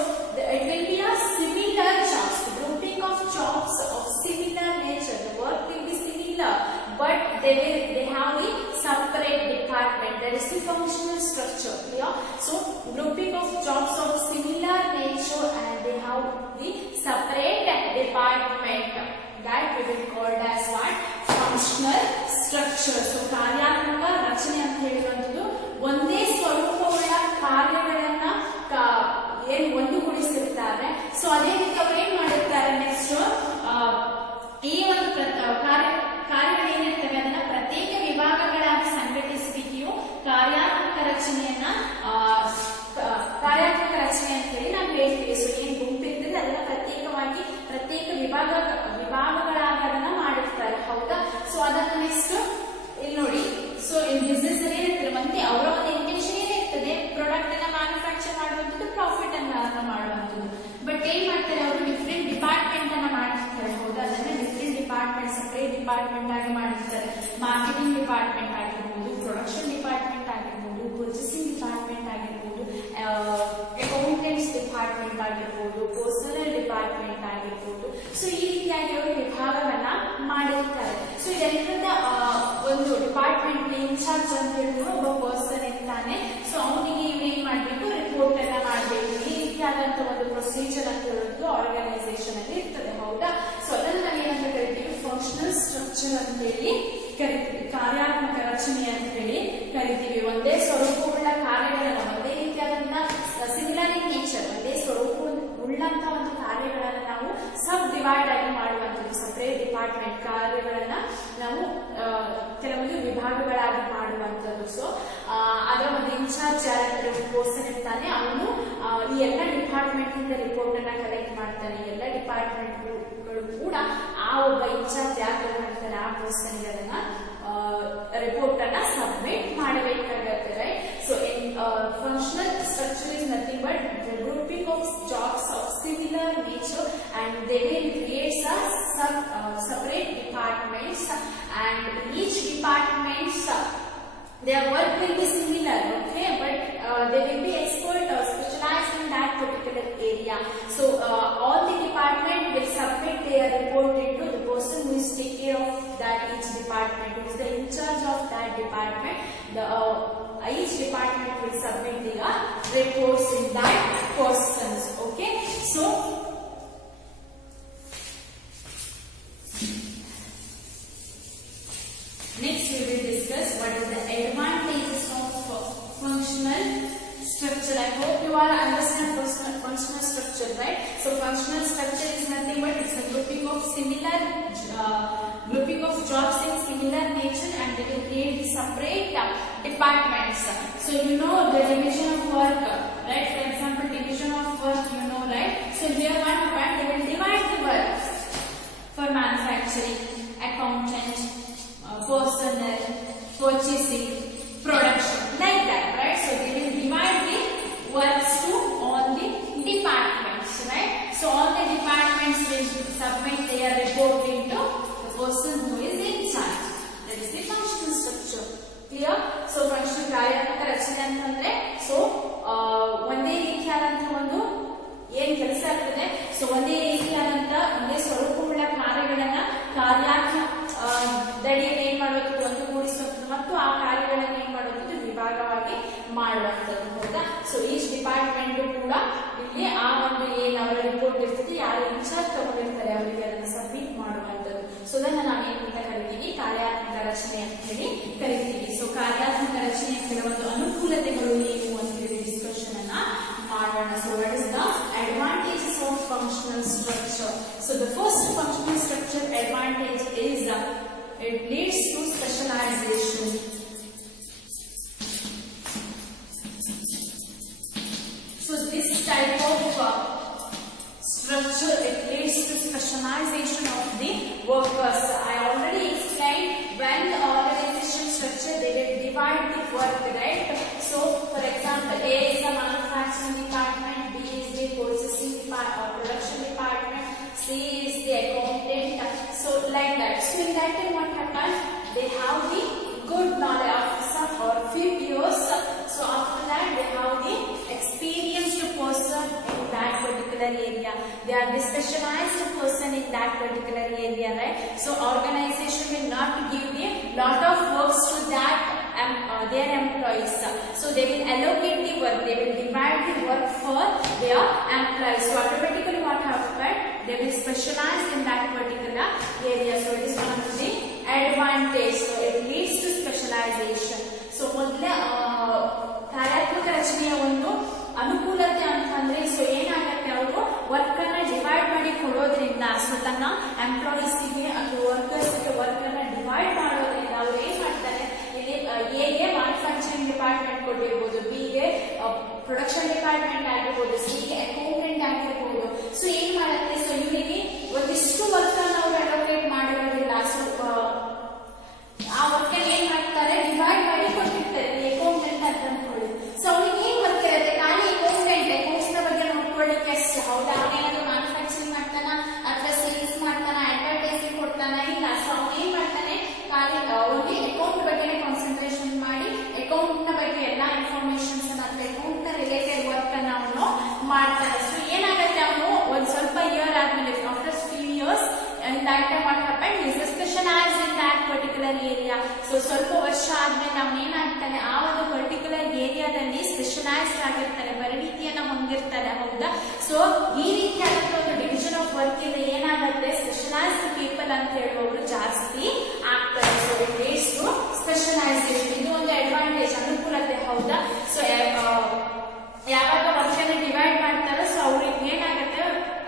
it will be a similar jobs, grouping of jobs of similar nature. The work will be similar, but they have the separate department. That is the functional structure. Clear? So grouping of jobs of similar nature and they have the separate department. That we will call as what? Functional structure. So ಕಾರ್ಯಾತ್ಮಕ ರಚನೆ ಅಂತ ಹೇಳಿರುವಂತದ್ದು ಒಂದೇ ಸ್ವರೂಪವುಳ್ಳ ಕಾರ್ಯಗಳನ್ನ ಏನು ಒಂದುಗೂಡಿಸಿರ್ತಾರೆ. ಸೊ ಅದೇ ರೀತಿ ಅವರು ಏನ್ ಮಾಡಿರ್ತಾರೆ, ನೆಕ್ಸ್ಟ್ ಈ ಒಂದು ಕಾರ್ಯಗಳೇನಿರ್ತವೆ ಅದನ್ನ ಪ್ರತ್ಯೇಕ ವಿಭಾಗಗಳಾಗಿ ಸಂಘಟಿಸುವಿಕೆಯು ಕಾರ್ಯಾತ್ಮಕ ರಚನೆಯನ್ನ ಕಾರ್ಯಾತ್ಮಕ ರಚನೆ ಅಂತ ಹೇಳಿ ನಾವು ಹೇಳ್ತೀವಿ. ಸೊ ಏನ್ ಗುಂಪಿರ್ತದೆ ಅದನ್ನ ಪ್ರತ್ಯೇಕವಾಗಿ ಪ್ರತ್ಯೇಕ ವಿಭಾಗಗಳಾಗಿ ಅದನ್ನ ಮಾಡಿರ್ತಾರೆ, ಹೌದಾ? ಸೊ ಅದನ್ನ ನೆಕ್ಸ್ಟ್ ಇಲ್ಲಿ ನೋಡಿ. ಸೊ ಇನ್ ಬಿಸ್ನೆಸ್ ಅಲ್ಲಿ ಏನಿರ್ತದೆ, ಮತ್ತೆ ಅವರ ಒಂದು ಇಂಟೆನ್ಷನ್ ಏನಿರ್ತದೆ, ಪ್ರಾಡಕ್ಟ್ ಅನ್ನ ಮ್ಯಾನುಫ್ಯಾಕ್ಚರ್ ಮಾಡುವಂಥದ್ದು, ಪ್ರಾಫಿಟ್ ಅನ್ನ ಮಾಡುವಂಥದ್ದು. ಬಟ್ ಏನ್ ಮಾಡ್ತಾರೆ, ಅವರು ಡಿಫ್ರೆಂಟ್ ಡಿಪಾರ್ಟ್ಮೆಂಟ್ ಅನ್ನ ಮಾಡಿರ್ತಾರೆ, ಹೌದಾ? ಅದನ್ನ ಡಿಫ್ರೆಂಟ್ ಡಿಪಾರ್ಟ್ಮೆಂಟ್, ಸಪರೇಟ್ ಡಿಪಾರ್ಟ್ಮೆಂಟ್ ಆಗಿ ಮಾಡಿರ್ತಾರೆ. ಮಾರ್ಕೆಟಿಂಗ್ ಡಿಪಾರ್ಟ್ಮೆಂಟ್ ಆಗಿರ್ಬೋದು, ಪ್ರೊಡಕ್ಷನ್ ಡಿಪಾರ್ಟ್ಮೆಂಟ್ ಆಗಿರ್ಬೋದು, ಪರ್ಚೇಸಿಂಗ್ ಡಿಪಾರ್ಟ್ಮೆಂಟ್ ಆಗಿರ್ಬೋದು, ಅಕೌಂಟೆಂಟ್ಸ್ ಡಿಪಾರ್ಟ್ಮೆಂಟ್ ಆಗಿರ್ಬೋದು, ಪರ್ಸನಲ್ ಡಿಪಾರ್ಟ್ಮೆಂಟ್ ಆಗಿರ್ಬೋದು. ಸೊ ಈ ರೀತಿಯಾಗಿ ಅವರು ವಿಭಾಗವನ್ನ ಮಾಡಿರ್ತಾರೆ. ಸೊ ಇದೆಲ್ಲದ ಒಂದು ಡಿಪಾರ್ಟ್ಮೆಂಟ್ ಇನ್ಚಾರ್ಜ್ ಅಂತ ಹೇಳಿದ್ರು ಒಬ್ಬ ಪರ್ಸನ್ ಇರ್ತಾನೆ. ಸೊ ಅವನಿಗೆ ಇವ್ರು ಏನ್ ಮಾಡ್ಬೇಕು, ರಿಪೋರ್ಟ್ ಎಲ್ಲ ಮಾಡ್ಬೇಕು. ಇನ್ಚಾರ್ಜ್ ಯಾರಂದ್ರೆ ಪರ್ಸನ್ ಇರ್ತಾನೆ, ಅವನು ಈ ಎಲ್ಲ ಡಿಪಾರ್ಟ್ಮೆಂಟ್ ಇಂದ ರಿಪೋರ್ಟ್ ಅನ್ನ ಕಲೆಕ್ಟ್ ಮಾಡ್ತಾನೆ. ಎಲ್ಲ ಡಿಪಾರ್ಟ್ಮೆಂಟ್ ಗಳು ಕೂಡ ಆ ಒಬ್ಬ ಇನ್ಚಾರ್ಜ್ ಯಾರು ತಗೊಂಡಿರ್ತಾನೆ ಆ ಪರ್ಸನ್ ಅದನ್ನ ರಿಪೋರ್ಟ್ ಅನ್ನ ಸಬ್ಮಿಟ್ ಮಾಡಬೇಕಾಗತ್ತೆ, right? So functional structure is nothing but the grouping of jobs of similar nature and they will create separate departments, and each departments their work will be similar, okay, but they will be expert or specialized in that particular area. So all the department will submit their report into the person who is take care of that each department, who is the in charge of that department. The each department will submit their reports in that persons, okay? So next we will discuss what is the advantages of functional structure. I hope you all understand functional structure, right? So functional structure is nothing but it's a grouping of jobs in similar nature, and they will create separate departments. So you know the division of work, right? For example, division of work, you know, right? So here what happened, they will divide the work for manufacturing, accountant, personnel, purchasing, production, like that, right? So they will divide the works to all the departments, right? So all the departments will submit their report into the person who is in charge. That is the functional structure. Clear? So functional ಕಾರ್ಯಾತ್ಮಕ ರಚನೆ ಅಂತಂದ್ರೆ ಸೊ ಒಂದೇ ರೀತಿಯಾದಂತಹ ಒಂದು ಏನ್ ಕೆಲಸ ಆಗ್ತದೆ, ಸೊ ಒಂದೇ ರೀತಿಯಾದಂತ ಒಂದೇ ಸ್ವರೂಪವುಳ್ಳ ಕಾರ್ಯಗಳನ್ನ ದಡಿಯಲ್ಲಿ ಏನ್ ಮಾಡೋದು, ಒಂದುಗೂಡಿಸುವಂಥದ್ದು ಮತ್ತು ಆ ಕಾರ್ಯಗಳನ್ನು ಏನ್ ಮಾಡೋದು ವಿಭಾಗವಾಗಿ ಮಾಡುವಂಥದ್ದು, ಹೌದಾ? ಸೊ ಈಚ್ ಡಿಪಾರ್ಟ್ಮೆಂಟ್ ಕೂಡ ಇಲ್ಲಿ ಆ ಒಂದು ಏನ್ ಅವರ ರಿಪೋರ್ಟ್ ಇರ್ತದೆ, ಯಾರು ಇನ್ಚಾರ್ಜ್ ತಗೊಂಡಿರ್ತಾರೆ ಅವರಿಗೆ ಅದನ್ನ ಸಬ್ಮಿಟ್ ಮಾಡುವಂಥದ್ದು. ಸೊ ಅದನ್ನ ನಾವೇನಂತ ಕರಿತೀವಿ, ಕಾರ್ಯಾತ್ಮಕ ರಚನೆ ಅಂತ ಹೇಳಿ ಕರಿತೀವಿ. ಸೊ ಕಾರ್ಯಾತ್ಮಕ ರಚನೆಯ ಕೆಲವೊಂದು ಅನುಕೂಲತೆಗಳು ಏನು ಅಂತ ಹೇಳಿ ಡಿಸ್ಕಷನ್ ಅನ್ನ ಮಾಡೋಣ. So what is the advantages of functional structure? So the first functional structure advantage is it leads to specialization. So this type of structure, it leads to specialization of the workers. I already explained when the organization structure, they will divide the work, right? So for example, A is the manufacturing department, B is the purchasing department, production department, C is the accountant. So like that. So in that time what happened? They have the good knowledge after some or few years. So after that they have the experienced person in that particular area. They are the specialized person in that particular area, right? So organization will not give the lot of works to that their employees. So they will allocate the work, they will divide the work for their employees. So automatically what happened? They will specialize in that particular area. So it is one of the advantage. So it leads to specialization. So ಮೊದಲ ಕಾರ್ಯಾತ್ಮಕ ರಚನೆಯ ಒಂದು ಅನುಕೂಲತೆ ಅಂತಂದ್ರೆ ಸೊ ಏನಾಗುತ್ತೆ, ಅವರು ವರ್ಕ್ ಅನ್ನ divide ಮಾಡಿ ಕೊಡೋದ್ರಿಂದ, ಸೊ ತನ್ನ ಎಂಪ್ಲಾಯೀಸ್ಗೆ ಅಥವಾ ವರ್ಕರ್ಸ್ಗೆ ವರ್ಕ್ ಅನ್ನ ಡಿವೈಡ್ ಮಾಡೋದ್ರಿಂದ ಅವ್ರು ಏನ್ ಮಾಡ್ತಾರೆ, ಇಲ್ಲಿ ಎಗೆ ಮ್ಯಾನುಫ್ಯಾಕ್ಚರಿಂಗ್ ಡಿಪಾರ್ಟ್ಮೆಂಟ್ ಕೊಟ್ಟಿರ್ಬೋದು, ಬಿಗೆ ಪ್ರೊಡಕ್ಷನ್ ಡಿಪಾರ್ಟ್ಮೆಂಟ್ ಆಗಿರ್ಬೋದು, ಸಿಗೆ ಅಕೌಂಟೆಂಟ್ ಆಗಿರ್ಬೋದು. ಸೊ ಏನ್ ಮಾಡುತ್ತೆ, ಸೊ ಇವರಿಗೆ ಒಂದಿಷ್ಟು ವರ್ಕ್ ಅನ್ನ ಅವರು ಅಲೋಕೇಟ್ ಮಾಡಿರೋದಿಲ್ಲ. ಸೊ ಆ ವರ್ಕ್ ಏನ್ ಮಾಡ್ತಾರೆ, ಡಿವೈಡ್ ಮಾಡಿ ಕೊಟ್ಟಿರ್ತಾರೆ ಅಕೌಂಟೆಂಟ್ ಅಂತ ಅನ್ಕೊಳ್ಳಿ. ಸೊ ಅವ್ರಿಗೆ ಏನ್ ವರ್ಕ್ ಇರುತ್ತೆ, ಖಾಲಿ ಅಕೌಂಟ್ಸ್ ನ ಬಗ್ಗೆ ನೋಡ್ಕೊಳ್ಳಿಕ್ಕೆ ಅಷ್ಟೇ, ಹೌದಾ? ಅವನೇನಾದ್ರು ಮ್ಯಾನುಫ್ಯಾಕ್ಚರಿಂಗ್ ಮಾಡ್ತಾನ ಅಥವಾ ಸೇಲ್ಸ್ ಮಾಡ್ತಾನ, ಅಡ್ವರ್ಟೈಸಿಂಗ್ ಕೊಡ್ತಾನ, ಇಲ್ಲ. ಸೊ ಅವ್ನು ಏನ್ ಮಾಡ್ತಾನೆ, ಖಾಲಿ ಅವ್ರಿಗೆ ಅಕೌಂಟ್ ಬಗ್ಗೆನೇ ಕಾನ್ಸಂಟ್ರೇಷನ್ ಮಾಡಿ ಅಕೌಂಟ್ ನ ಬಗ್ಗೆ ಎಲ್ಲಾ ಇನ್ಫಾರ್ಮೇಶನ್ಸ್ ಅನ್ನ ಅಥವಾ ಅಕೌಂಟ್ ನ ರಿಲೇಟೆಡ್ ವರ್ಕ್ ಅನ್ನ ಅವನು ಮಾಡ್ತಾನೆ. ಸೊ ಏನಾಗುತ್ತೆ, ಅವನು ಒಂದ್ ಸ್ವಲ್ಪ ಇಯರ್ ಆದ್ಮೇಲೆ after few years in that time what happened, he is specialized in that particular area. So ಸ್ವಲ್ಪ ವರ್ಷ ಆದ್ಮೇಲೆ ಅವನು ಏನಾಗ್ತಾನೆ, ಆ ಒಂದು ಪರ್ಟಿಕ್ಯುಲರ್ ಏರಿಯಾದಲ್ಲಿ ಸ್ಪೆಷಲೈಸ್ಡ್ ಆಗಿರ್ತಾನೆ, ಪರಿಣಿತಿಯನ್ನ ಹೊಂದಿರ್ತಾನೆ, ಹೌದಾ? ಸೊ ಈ ರೀತಿಯಾದಂತಹ ಒಂದು ಡಿವಿಷನ್ ಆಫ್ ವರ್ಕ್ ಇಂದ ಏನಾಗುತ್ತೆ, ಸ್ಪೆಷಲೈಸ್ಡ್ ಪೀಪಲ್ ಅಂತ ಹೇಳುವವರು ಜಾಸ್ತಿ ಆಗ್ತಾರೆ. So it leads to specialisation. ಇದು ಒಂದು ಅಡ್ವಾಂಟೇಜ್, ಅನುಕೂಲತೆ, ಹೌದಾ? ಸೊ ಯಾವಾಗ ವರ್ಕ್ ಅನ್ನು ಡಿವೈಡ್ ಮಾಡ್ತಾರೋ ಸೊ ಅವ್ರಿಗೆ ಏನಾಗುತ್ತೆ,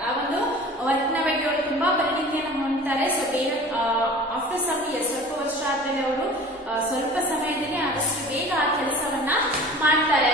ಆ ಒಂದು ವರ್ಕ್ ನ ಬಗ್ಗೆ ಅವರು ತುಂಬಾ ಪರಿಣಿತಿಯನ್ನು ಹೊಂದ್ತಾರೆ. ಸೊ ಬೇಗ ಆಫ್ಟರ್ ಸಮ್ ಇಯರ್, ಸ್ವಲ್ಪ ವರ್ಷ ಆದ್ಮೇಲೆ ಅವರು ಸ್ವಲ್ಪ ಸಮಯದಲ್ಲಿ ಆದಷ್ಟು ಬೇಗ ಆ ಕೆಲಸವನ್ನ ಮಾಡ್ತಾರೆ.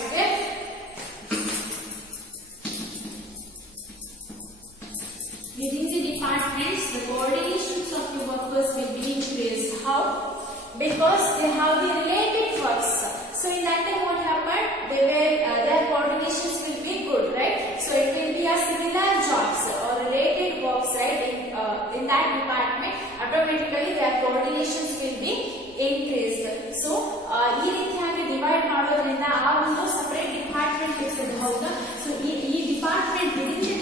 Okay. Within the departments, the coordinations of the workers will be increased. How? Because they have the related works. So in that time, what happened? Their coordinations will be good, right? So it will be a similar jobs or related works, right? In that department, automatically their coordinations will be increased. So ಈ ರೀತಿಯಾಗಿ ಡಿವೈಡ್ ಮಾಡೋದ್ರಿಂದ ಆ ಒಂದು separate department ಇರ್ತದೆ, ಹೌದಾ? ಸೊ ಈ department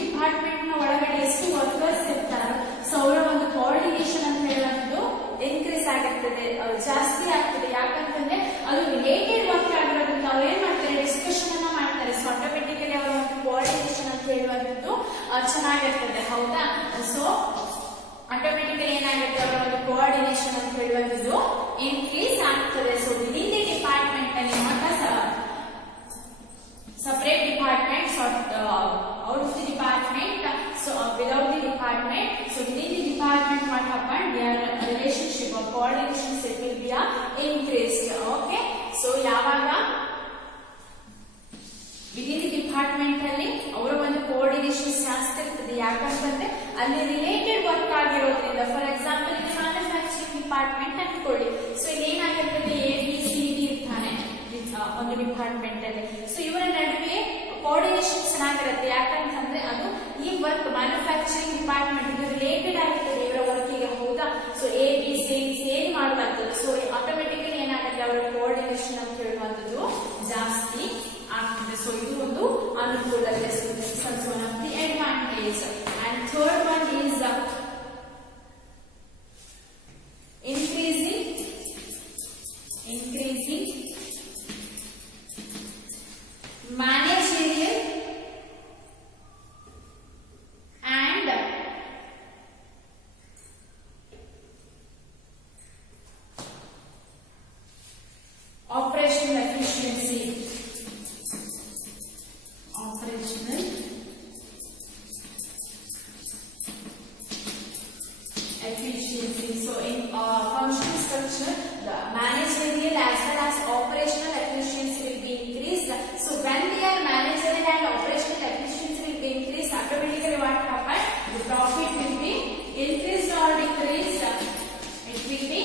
department ನ ಒಳಗಡೆ ಎಷ್ಟು ವರ್ಕರ್ಸ್ ಇರ್ತಾರೆ, ಸೊ ಅವರ ಒಂದು ಕೋಆರ್ಡಿನೇಷನ್ ಅಂತ ಹೇಳೋದು ಇನ್ಕ್ರೀಸ್ ಆಗಿರ್ತದೆ, ಜಾಸ್ತಿ ಆಗ್ತದೆ. ಯಾಕಂತಂದ್ರೆ ಅದು ರಿಲೇಟೆಡ್ ವರ್ಕ್ ಆಗಿರೋದ್ರಿಂದ ಅವ್ರು ಏನ್ ಮಾಡ್ತಾರೆ, ಡಿಸ್ಕಷನ್ ಅನ್ನ ಮಾಡ್ತಾರೆ. ಸೊ ಆಟೋಮೆಟಿಕಲಿ ಅವರ ಒಂದು ಕೋಆರ್ಡಿನೇಷನ್ ಅಂತ ಹೇಳುವಂಥದ್ದು ಚೆನ್ನಾಗಿರ್ತದೆ, ಹೌದಾ? ಸೊ ಆಟೋಮೆಟಿಕಲಿ ಏನಾಗುತ್ತೆ, ಅವರ ಒಂದು ಕೋಆರ್ಡಿನೇಷನ್ ಅಂತ ಹೇಳುವಂಥದ್ದು ಇನ್ಕ್ರೀಸ್ ಆಗ್ತದೆ. ಸೊ ವಿದಿನ್ ದಿ ಡಿಪಾರ್ಟ್ಮೆಂಟ್ ಅಲ್ಲಿ separate departments or out of the department, so without the department, so within the department what happened, their relationship or coordination it will be increased. Okay, so yavaga within the department ಅಲ್ಲಿ ಅವರ ಒಂದು ಕೋಆರ್ಡಿನೇಷನ್ ಜಾಸ್ತಿ ಇರ್ತದೆ. ಯಾಕಂತಂದ್ರೆ ಅಲ್ಲಿ related work ಆಗಿರೋದ್ರಿಂದ, for example ಇದು manufacturing department ಅನ್ಕೊಳ್ಳಿ. ಸೊ ಇಲ್ಲಿ ಏನಾಗಿರ್ತದೆ, ABCD ಇರ್ತಾನೆ ಒಂದು ಡಿಪಾರ್ಟ್ಮೆಂಟ್ ಅಲ್ಲಿ. ಸೊ ಇವರ ನಡುವೆ ಕೋಆರ್ಡಿನೇಷನ್ ಚೆನ್ನಾಗಿರುತ್ತೆ. ಯಾಕಂತಂದ್ರೆ ಅದು ಈ ವರ್ಕ್ ಮ್ಯಾನುಫ್ಯಾಕ್ಚರಿಂಗ್ ಡಿಪಾರ್ಟ್ಮೆಂಟ್ ಇದು ರಿಲೇಟೆಡ್ ಆಗಿರ್ತದೆ ಇವರ ವರ್ಕಿಗೆ, ಹೌದಾ? ಸೊ ABCD ಏನ್ ಮಾಡಲಾಗ್ತದೆ, ಸೊ ಆಟೋಮೆಟಿಕಲಿ ಏನಾಗುತ್ತೆ, ಅವರ ಕೋಆರ್ಡಿನೇಷನ್ ಅಂತ ಹೇಳುವಂಥದ್ದು ಜಾಸ್ತಿ ಆಗ್ತದೆ. ಸೊ ಇದು ಒಂದು ಅನುಕೂಲತೆ, one of the advantage. And third one is increasing managerial and operational efficiency. So in functional structure, the managerial as well as operational efficiency will be increased. So when their managerial and operational efficiency will be increased, automatically what happens? The profit will be increased or decreased? It will be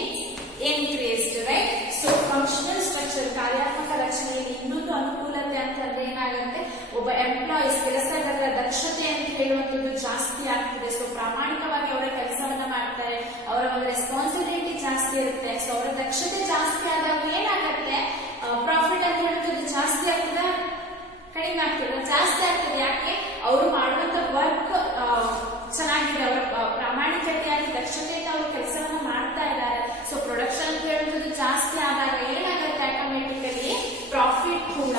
increased, right? So functional structure, ಕಾರ್ಯಾತ್ಮಕ ರಚನೆಯಲ್ಲಿ ಇನ್ನೊಂದು ಅನುಕೂಲತೆ ಅಂತಂದ್ರೆ ಏನಾಗುತ್ತೆ, ಒಬ್ಬ ಎಂಪ್ಲಾಯೀಸ್ ಕೆಲಸಗಾರರ ದಕ್ಷತೆ ಅಂತ ಹೇಳುವಂಥದ್ದು ಜಾಸ್ತಿ ಆಗ್ತದೆ. ಸೊ ಪ್ರಾಮಾಣಿಕವಾಗಿ ಅವರ ಕೆಲಸವನ್ನ ಮಾಡ್ತಾರೆ, ಅವರ ಒಂದು ರೆಸ್ಪಾನ್ಸಿಬಿಲಿಟಿ ಜಾಸ್ತಿ ಇರುತ್ತೆ. ಸೊ ಅವರ ದಕ್ಷತೆ ಜಾಸ್ತಿ ಆದಾಗ ಏನಾಗುತ್ತೆ, ಪ್ರಾಫಿಟ್ ಅಂತ ಹೇಳುವಂಥದ್ದು ಜಾಸ್ತಿ ಆಗ್ತದೆ, ಕಡಿಮೆ ಆಗ್ತದೆ, ಜಾಸ್ತಿ ಆಗ್ತದೆ. ಯಾಕೆ? ಅವರು ಮಾಡುವಂತ ವರ್ಕ್ ಚೆನ್ನಾಗಿದೆ, ಅವರ ಪ್ರಾಮಾಣಿಕತೆಯಾಗಿ ದಕ್ಷತೆಯಿಂದ ಅವರು ಕೆಲಸವನ್ನ ಮಾಡ್ತಾ ಇದ್ದಾರೆ. ಸೊ ಪ್ರೊಡಕ್ಷನ್ ಅಂತ ಹೇಳುವಂಥದ್ದು ಜಾಸ್ತಿ ಆದಾಗ ಏನಾಗುತ್ತೆ, ಆಟೋಮೆಟಿಕಲಿ ಪ್ರಾಫಿಟ್ ಕೂಡ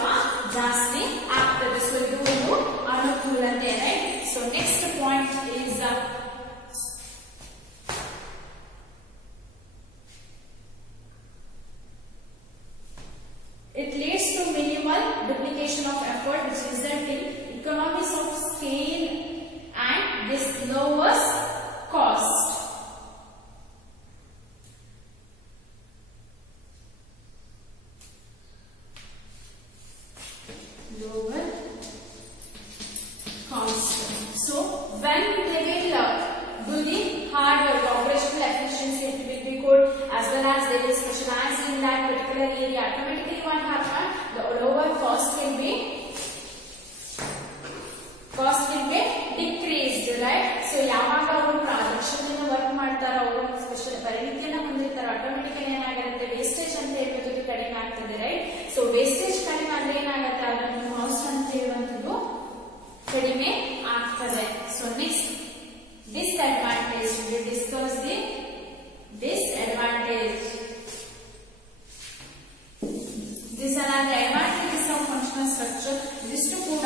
ಜಾಸ್ತಿ ಆಗ್ತದೆ. ಸೊ ಇದು ಒಂದು ಅನುಕೂಲತೆ, right? So next point is it leads to minimal duplication of effort, which result in economies of scale and this lowers cost. Lower cost. So when they will do the hard work, operational efficiency it will be good, as well as they will specialize in that particular area. Automatically what happens, the lower cost will be decreased, right? So ಯಾವಾಗ ಅವರು ದಕ್ಷತೆಯಿಂದ ವರ್ಕ್ ಮಾಡ್ತಾರೋ, ಅವರು ಸ್ಪೆಷಲ್ ಪರಿಣಿತಿಯನ್ನ ಹೊಂದಿರ್ತಾರೋ, ಆಟೋಮೆಟಿಕಲಿ ಏನಾಗಿರುತ್ತೆ, ವೇಸ್ಟೇಜ್ ಅಂತ ಹೇಳುವಂಥದ್ದು ಕಡಿಮೆ ಆಗ್ತದೆ, ರೈಟ್? ಸೊ ವೇಸ್ಟೇಜ್ ಕಡಿಮೆ ಆದ್ರೆ ಏನಾಗುತ್ತೆ, ಅದನ್ನು ಕಾಸ್ಟ್ ಅಂತ ಹೇಳುವಂಥದ್ದು ಕಡಿಮೆ ಆಗ್ತದೆ. So next disadvantage, we discuss the disadvantage. These are the advantages of functional structure. ಇದಿಷ್ಟು ಕೂಡ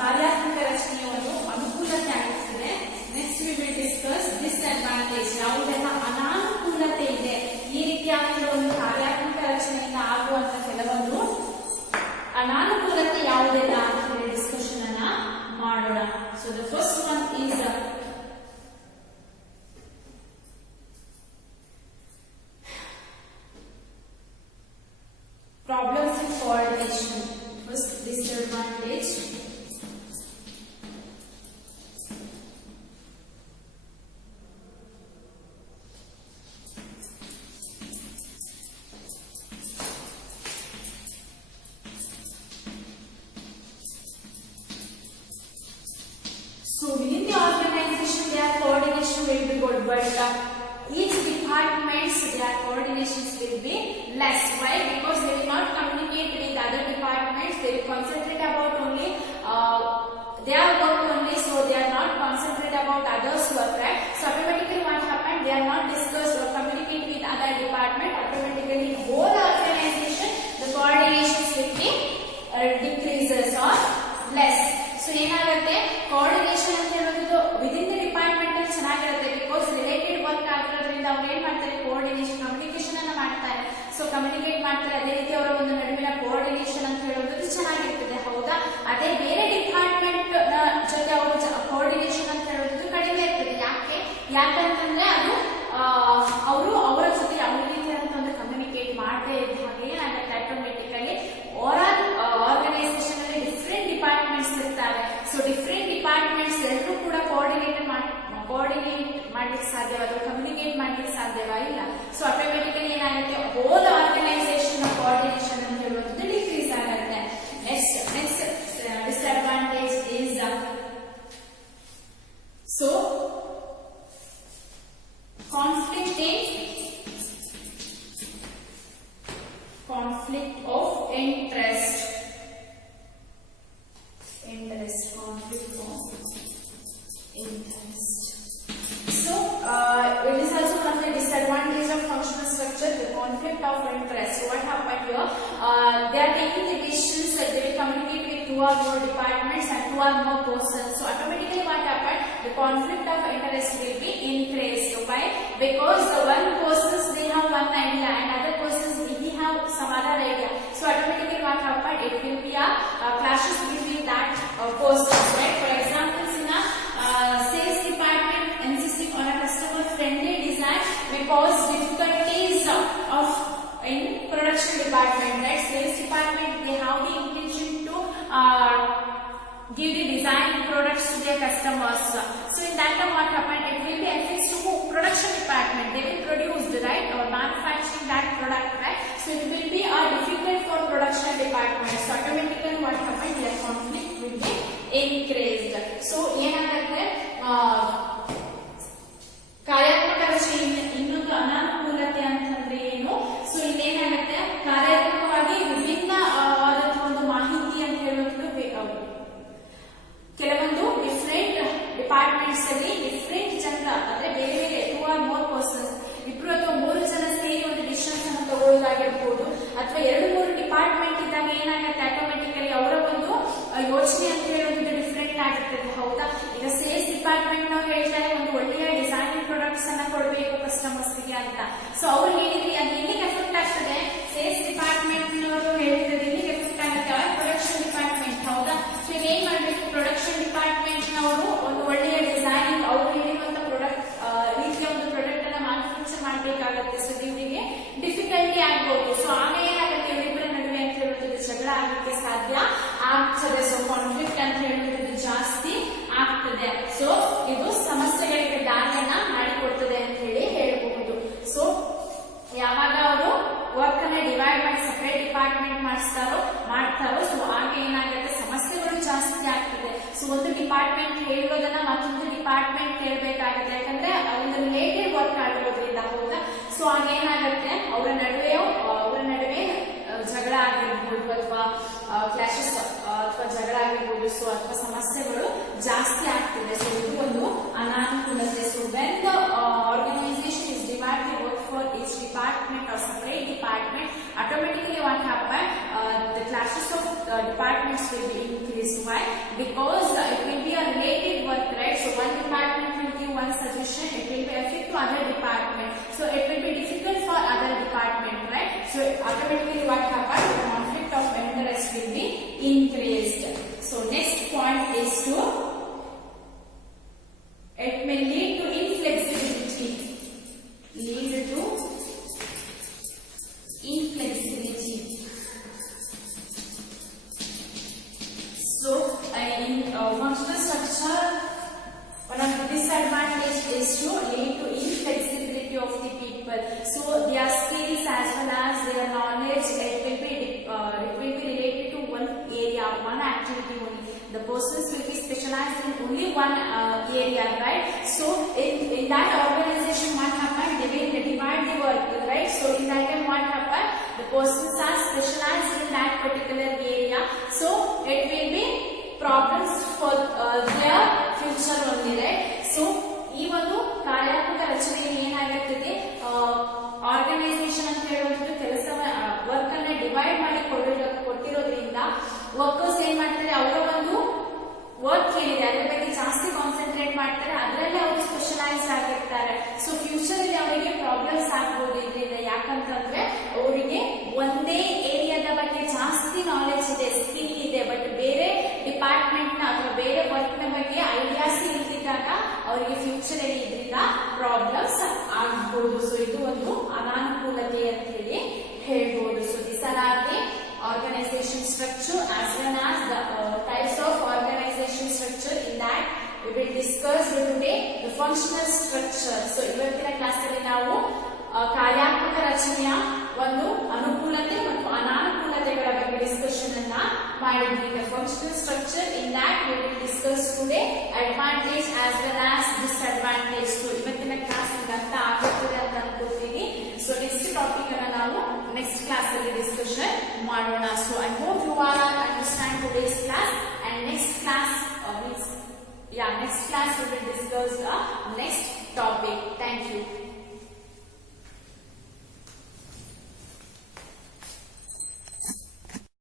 ಕಾರ್ಯಾತ್ಮಕ ರಚನೆಯ ಒಂದು ಅನುಕೂಲತೆ ಆಗಿರ್ತದೆ. Next we will discuss disadvantage, ಯಾವುದೆಲ್ಲ ಅನಾನುಕೂಲತೆ ಇದೆ, ಈ ರೀತಿಯಾಗಿರುವ ಒಂದು ಕಾರ್ಯಾತ್ಮಕ ರಚನೆಯಿಂದ ಆಗುವಂತ ಕೆಲವೊಂದು ಅನಾನುಕೂಲತೆ ಯಾವುದೆಲ್ಲ ಅಂತ ಹೇಳಿ ಡಿಸ್ಕಷನ್ ಅನ್ನ ಮಾಡೋಣ. So the first one is problems in coordination. their coordinations will be less. Why? Because they will not communicate with other departments. They will concentrate about only their work only, so they are not concentrate about others' work, right? So automatically what happened? They are not discussed or communicate with other department. Automatically whole organization, the coordinations will be decreases or less. So ಏನಾಗುತ್ತೆ, ಕೋಆರ್ಡಿನೇಷನ್ ಅಂತ ಹೇಳೋದು within the department ಅಲ್ಲಿ ಚೆನ್ನಾಗಿರುತ್ತೆ. Because related work ಆಗಿರೋದ್ರಿಂದ ಅವ್ರು ಏನ್ ಮಾಡ್ತಾರೆ, coordination communication ಅನ್ನ ಮಾಡ್ತಾರೆ. ಸೊ ಕಮ್ಯುನಿಕೇಟ್ ಮಾಡ್ತಾರೆ. ಅದೇ ರೀತಿ ಅವರ ಒಂದು ನಡುವಿನ ಕೋಆರ್ಡಿನೇಷನ್ ಅಂತ ಹೇಳೋದು ಚೆನ್ನಾಗಿರ್ತದೆ, ಹೌದಾ? ಅದೇ ಬೇರೆ ಡಿಪಾರ್ಟ್ಮೆಂಟ್ ಜೊತೆ ಅವರು ಕೋಆರ್ಡಿನೇಷನ್ ಅಂತ ಹೇಳೋದು ಕಡಿಮೆ ಇರ್ತದೆ. ಯಾಕಂತಂದ್ರೆ ಅದು ಅವರು ಅವರ ಜೊತೆ ಯಾವ ರೀತಿಯಾದಂತ ಒಂದು ಕಮ್ಯುನಿಕೇಟ್ ಮಾಡದೇ ಇದ್ದ ಹಾಗೆ ಏನಾಗುತ್ತೆ, ಆಟೋಮೆಟಿಕಲಿ ಆರ್ಗನೈಸೇಷನ್ ಅಲ್ಲಿ ಡಿಫ್ರೆಂಟ್ ಡಿಪಾರ್ಟ್ಮೆಂಟ್ಸ್ ಇರ್ತಾರೆ. ಸೊ ಡಿಫ್ರೆಂಟ್ ಡಿಪಾರ್ಟ್ಮೆಂಟ್ಸ್ ಎಲ್ಲರೂ ಕೂಡ ಕೋಆರ್ಡಿನೇಟ್ ಮಾಡ್ಲಿಕ್ಕೆ ಸಾಧ್ಯವ ಅಥವಾ ಕಮ್ಯುನಿಕೇಟ್ ಮಾಡ್ಲಿಕ್ಕೆ ಸಾಧ್ಯವ ಇಲ್ಲ. ಸೊ ಆಟೋಮೆಟಿಕಲಿ ಏನಾಗುತ್ತೆ, ಹೋಲ್ ಆರ್ಗನೈಸೇಷನ್ ಕೋಆರ್ಡಿನೇಷನ್ ಅಂತ ಹೇಳುವುದು ಡಿಕ್ರೀಸ್ ಆಗುತ್ತೆ. Next disadvantage is so conflict of interest. Conflict of interest. So it is also one of the disadvantage of functional structure, the conflict of interest. So what happened here, they are taking the decisions that they will communicate with 2 or more departments and 2 or more persons. So automatically what happened, the conflict of interest will be increased. Why? Because the one persons they have one idea and other persons they have some other idea. So automatically what happened, it will be a clashes between that persons, right? For example, in a sales department insisting on a customer friendly design may cause difficulties of in production department, right? Sales department they have the intention to give the design products to their customers. So in that time what happened, it will be affects to production department. They will produce, right, or manufacturing that product, right? So it will be difficult for production department. So automatically what happened, their conflict will be increased. So ಏನಾಗುತ್ತೆ, ಕಾರ್ಯಾತ್ಮಕ ರಚನೆ ಇನ್ನೊಂದು ಅನಾನುಕೂಲತೆ ಅಂತಂದ್ರೆ ಏನು? ಸೊ ಇಲ್ಲೇನಾಗುತ್ತೆ, ಕಾರ್ಯಾತ್ಮಕವಾಗಿ ವಿಭಿನ್ನವಾದಂತಹ ಒಂದು ಮಾಹಿತಿ ಅಂತ ಹೇಳೋದು ಕೆಲವೊಂದು ಡಿಫ್ರೆಂಟ್ ಡಿಪಾರ್ಟ್ಮೆಂಟ್ಸ್ ಅಲ್ಲಿ ಡಿಫ್ರೆಂಟ್ ಜನರ ಅಂದ್ರೆ ಬೇರೆ ಬೇರೆ 2 or more persons, 2 ಅಥವಾ 3 ಜನ ಸೇರಿ ಒಂದು ಡಿಸಿಷನ್ಸ್ ಅನ್ನು ತಗೊಳ್ಳೋದಾಗಿರ್ಬೋದು, ಅಥವಾ 2-3 ಡಿಪಾರ್ಟ್ಮೆಂಟ್ ಇದ್ದಾಗ ಏನಾಗುತ್ತೆ, ಆಟೋಮೆಟಿಕಲಿ ಅವರ ಒಂದು ಯೋಚನೆ ಅಂತ ಹೇಳೋದು ಡಿಫ್ರೆಂಟ್ ಆಗಿರ್ತದೆ, ಹೌದಾ? ಈಗ ಸೇಲ್ಸ್ ಡಿಪಾರ್ಟ್ಮೆಂಟ್ ನಾವು ಹೇಳ್ತಾರೆ ಒಂದು ಒಳ್ಳೆಯ ಡಿಸೈನಿಂಗ್ ಪ್ರಾಡಕ್ಟ್ಸ್ ಅನ್ನ ಕೊಡಬೇಕು ಕಸ್ಟಮರ್ಸ್ ಗೆ ಅಂತ. ಸೊ ಅವ್ರು ಹೇಳಿದ್ರಿ ಅದು ಎಲ್ಲಿಗೆ ಎಫೆಕ್ಟ್ ಆಗ್ತದೆ, ಸೇಲ್ಸ್ ಡಿಪಾರ್ಟ್ಮೆಂಟ್ ನವರು ಹೇಳಿದ್ರೆ ಎಲ್ಲಿಗೆ ಎಫೆಕ್ಟ್ ಆಗುತ್ತೆ, ಪ್ರೊಡಕ್ಷನ್ ಡಿಪಾರ್ಟ್ಮೆಂಟ್, ಹೌದಾ? ಸೊ ಈಗ ಏನ್ ಮಾಡ್ಬೇಕು, ಪ್ರೊಡಕ್ಷನ್ ಡಿಪಾರ್ಟ್ಮೆಂಟ್ ನವರು ಒಂದು ಒಳ್ಳೆಯ ಡಿಸೈನಿಂಗ್ ಅವ್ರು ಹೇಳಿರುವಂತ ಪ್ರಾಡಕ್ಟ್ ರೀತಿಯ ಒಂದು ಪ್ರಾಡಕ್ಟ್ ಅನ್ನ ಮ್ಯಾನುಫ್ಯಾಕ್ಚರ್ ಮಾಡ್ಬೇಕಾಗತ್ತೆ. ಸೊ ಇವರಿಗೆ ಡಿಫಿಕಲ್ಟಿ ಆಗ್ಬಹುದು. ಸೊ ಆಗ ಏನಾಗುತ್ತೆ, ಇವರಿಬ್ಬರ ನಡುವೆ ಅಂತ ಹೇಳುತ್ತದೆ ಜಗಳ ಆಗಲಿಕ್ಕೆ ಸಾಧ್ಯ ಆಗ್ತದೆ. ಸೊ ಕಾನ್ಫ್ಲಿಕ್ಟ್ ಅಂತ ಹೇಳುವುದು ಜಾಸ್ತಿ ಆಗ್ತದೆ. ಸೊ ಇದು ಸಮಸ್ಯೆಗಳಿಗೆ ದಾರಿಯನ್ನ ಮಾಡಿಕೊಡ್ತದೆ ಅಂತ ಹೇಳಬಹುದು. ಸೊ ಯಾವಾಗ ಅವರು ವರ್ಕ್ ಅನ್ನ ಡಿವೈಡ್ ಮಾಡಿ ಸಪರೇಟ್ ಡಿಪಾರ್ಟ್ಮೆಂಟ್ ಮಾಡ್ತಾರೋ ಸೊ ಆಗ ಏನಾಗುತ್ತೆ, ಸಮಸ್ಯೆಗಳು ಜಾಸ್ತಿ ಆಗ್ತದೆ. ಸೊ ಒಂದು ಡಿಪಾರ್ಟ್ಮೆಂಟ್ ಹೇಳೋದನ್ನ ಮತ್ತೊಂದು ಡಿಪಾರ್ಟ್ಮೆಂಟ್ ಕೇಳಬೇಕಾಗುತ್ತೆ, ಯಾಕಂದ್ರೆ ಒಂದು ರಿಲೇಟೆಡ್ ವರ್ಕ್ ಆಗಿರೋದ್ರಿಂದ, ಹೌದಾ? ಸೊ ಆಗ ಏನಾಗುತ್ತೆ, ಅವರ ನಡುವೆ ಜಗಳ ಆಗಿರ್ಬೋದು ಅಥವಾ ಕ್ಲಾಶಸ್ ಅಥವಾ ಜಗಳ ಆಗಿರ್ಬೋದು, ಸೊ ಅಥವಾ ಸಮಸ್ಯೆಗಳು ಜಾಸ್ತಿ ಆಗ್ತದೆ. ಸೊ ಇದು ಒಂದು ಅನಾನುಕೂಲತೆ. So when the organisation is divide the work for each department or separate department, automatically what happen, the clashes of departments will be increased. Why? Because it will be a related work, right? So one department will give one suggestion, it will be affect to other department, so it will be difficult for other department, right? So automatically what happen, the conflict of interest will be increased. So next point is to, it may lead to inflexibility. So in functional structure, one of the disadvantage is to lead to inflexibility of the people. So their skills as well as their knowledge, it will be related to one area, one activity only. The persons will be specialized in only one area, right? So in that organization, what happened? They will divide the work, right? So in that time what happened? The persons are specialized in that particular area. So it will be problems for their future only, right? So ಈ ಒಂದು ಕಾರ್ಯಾತ್ಮಕ ರಚನೆಯಲ್ಲಿ ಏನಾಗಿರ್ತದೆ, ಆರ್ಗನೈಸೇಷನ್ ಅಂತ ಹೇಳುವಂಥದ್ದು ಕೆಲಸ ವರ್ಕ್ ಅನ್ನ divide ಮಾಡಿ ಕೊಟ್ಟಿರೋದ್ರಿಂದ ವರ್ಕರ್ಸ್ ಏನ್ ಮಾಡ್ತಾರೆ, ಅವರ ಒಂದು ವರ್ಕ್ ಏನಿದೆ ಅದರ ಬಗ್ಗೆ ಜಾಸ್ತಿ ಕಾನ್ಸಂಟ್ರೇಟ್ ಮಾಡ್ತಾರೆ, ಅದರಲ್ಲಿ ಅವರು ಸ್ಪೆಷಲೈಸ್ಡ್ ಆಗಿರ್ತಾರೆ. ಸೊ ಫ್ಯೂಚರ್ ಅಲ್ಲಿ ಅವರಿಗೆ ಪ್ರಾಬ್ಲಮ್ಸ್ ಆಗ್ಬೋದು ಇದರಿಂದ. ಯಾಕಂತಂದ್ರೆ ಅವರಿಗೆ ಒಂದೇ ಏರಿಯಾದ ಬಗ್ಗೆ ಜಾಸ್ತಿ ನಾಲೆಜ್ ಇದೆ, ಸ್ಕಿಲ್ ಇದೆ, ಬಟ್ ಬೇರೆ ಡಿಪಾರ್ಟ್ಮೆಂಟ್ ನ ಅಥವಾ ಬೇರೆ ವರ್ಕ್ ನ ಬಗ್ಗೆ ಐಡಿಯಾಸ್ ಇಲ್ದಿದ್ದಾಗ ಅವರಿಗೆ ಫ್ಯೂಚರ್ ಅಲ್ಲಿ ಇದರಿಂದ ಪ್ರಾಬ್ಲಮ್ಸ್ ಆಗ್ಬಹುದು. ಸೊ ಇದು ಒಂದು ಅನಾನುಕೂಲತೆ ಅಂತ ಹೇಳಿ ಹೇಳ್ಬೋದು. So this are the organization structure as well as the types of organization structure. In that we will discuss today the functional structure. So ಇವತ್ತಿನ ಕ್ಲಾಸ್ ಅಲ್ಲಿ ನಾವು ಕಾರ್ಯಾತ್ಮಕ ರಚನೆಯ ಒಂದು ಅನುಕೂಲತೆ ಮತ್ತು ಅನಾನುಕೂಲತೆಗಳ ಬಗ್ಗೆ ಡಿಸ್ಕಷನ್ ಅನ್ನ ಮಾಡಿದ್ವಿ. The functional structure, in that we will discuss today advantage as well as disadvantage. So ಇವತ್ತಿನ ಕ್ಲಾಸ್ ನಿಮಗೆ ಅರ್ಥ ಆಗುತ್ತದೆ ಅಂತ ಅನ್ಕೋತೀನಿ. So next topic ಅನ್ನ ನಾವು next class ಅಲ್ಲಿ ಡಿಸ್ಕಷನ್ ಮಾಡೋಣ. So I hope you all understand today's class, and next class we will discuss the next topic.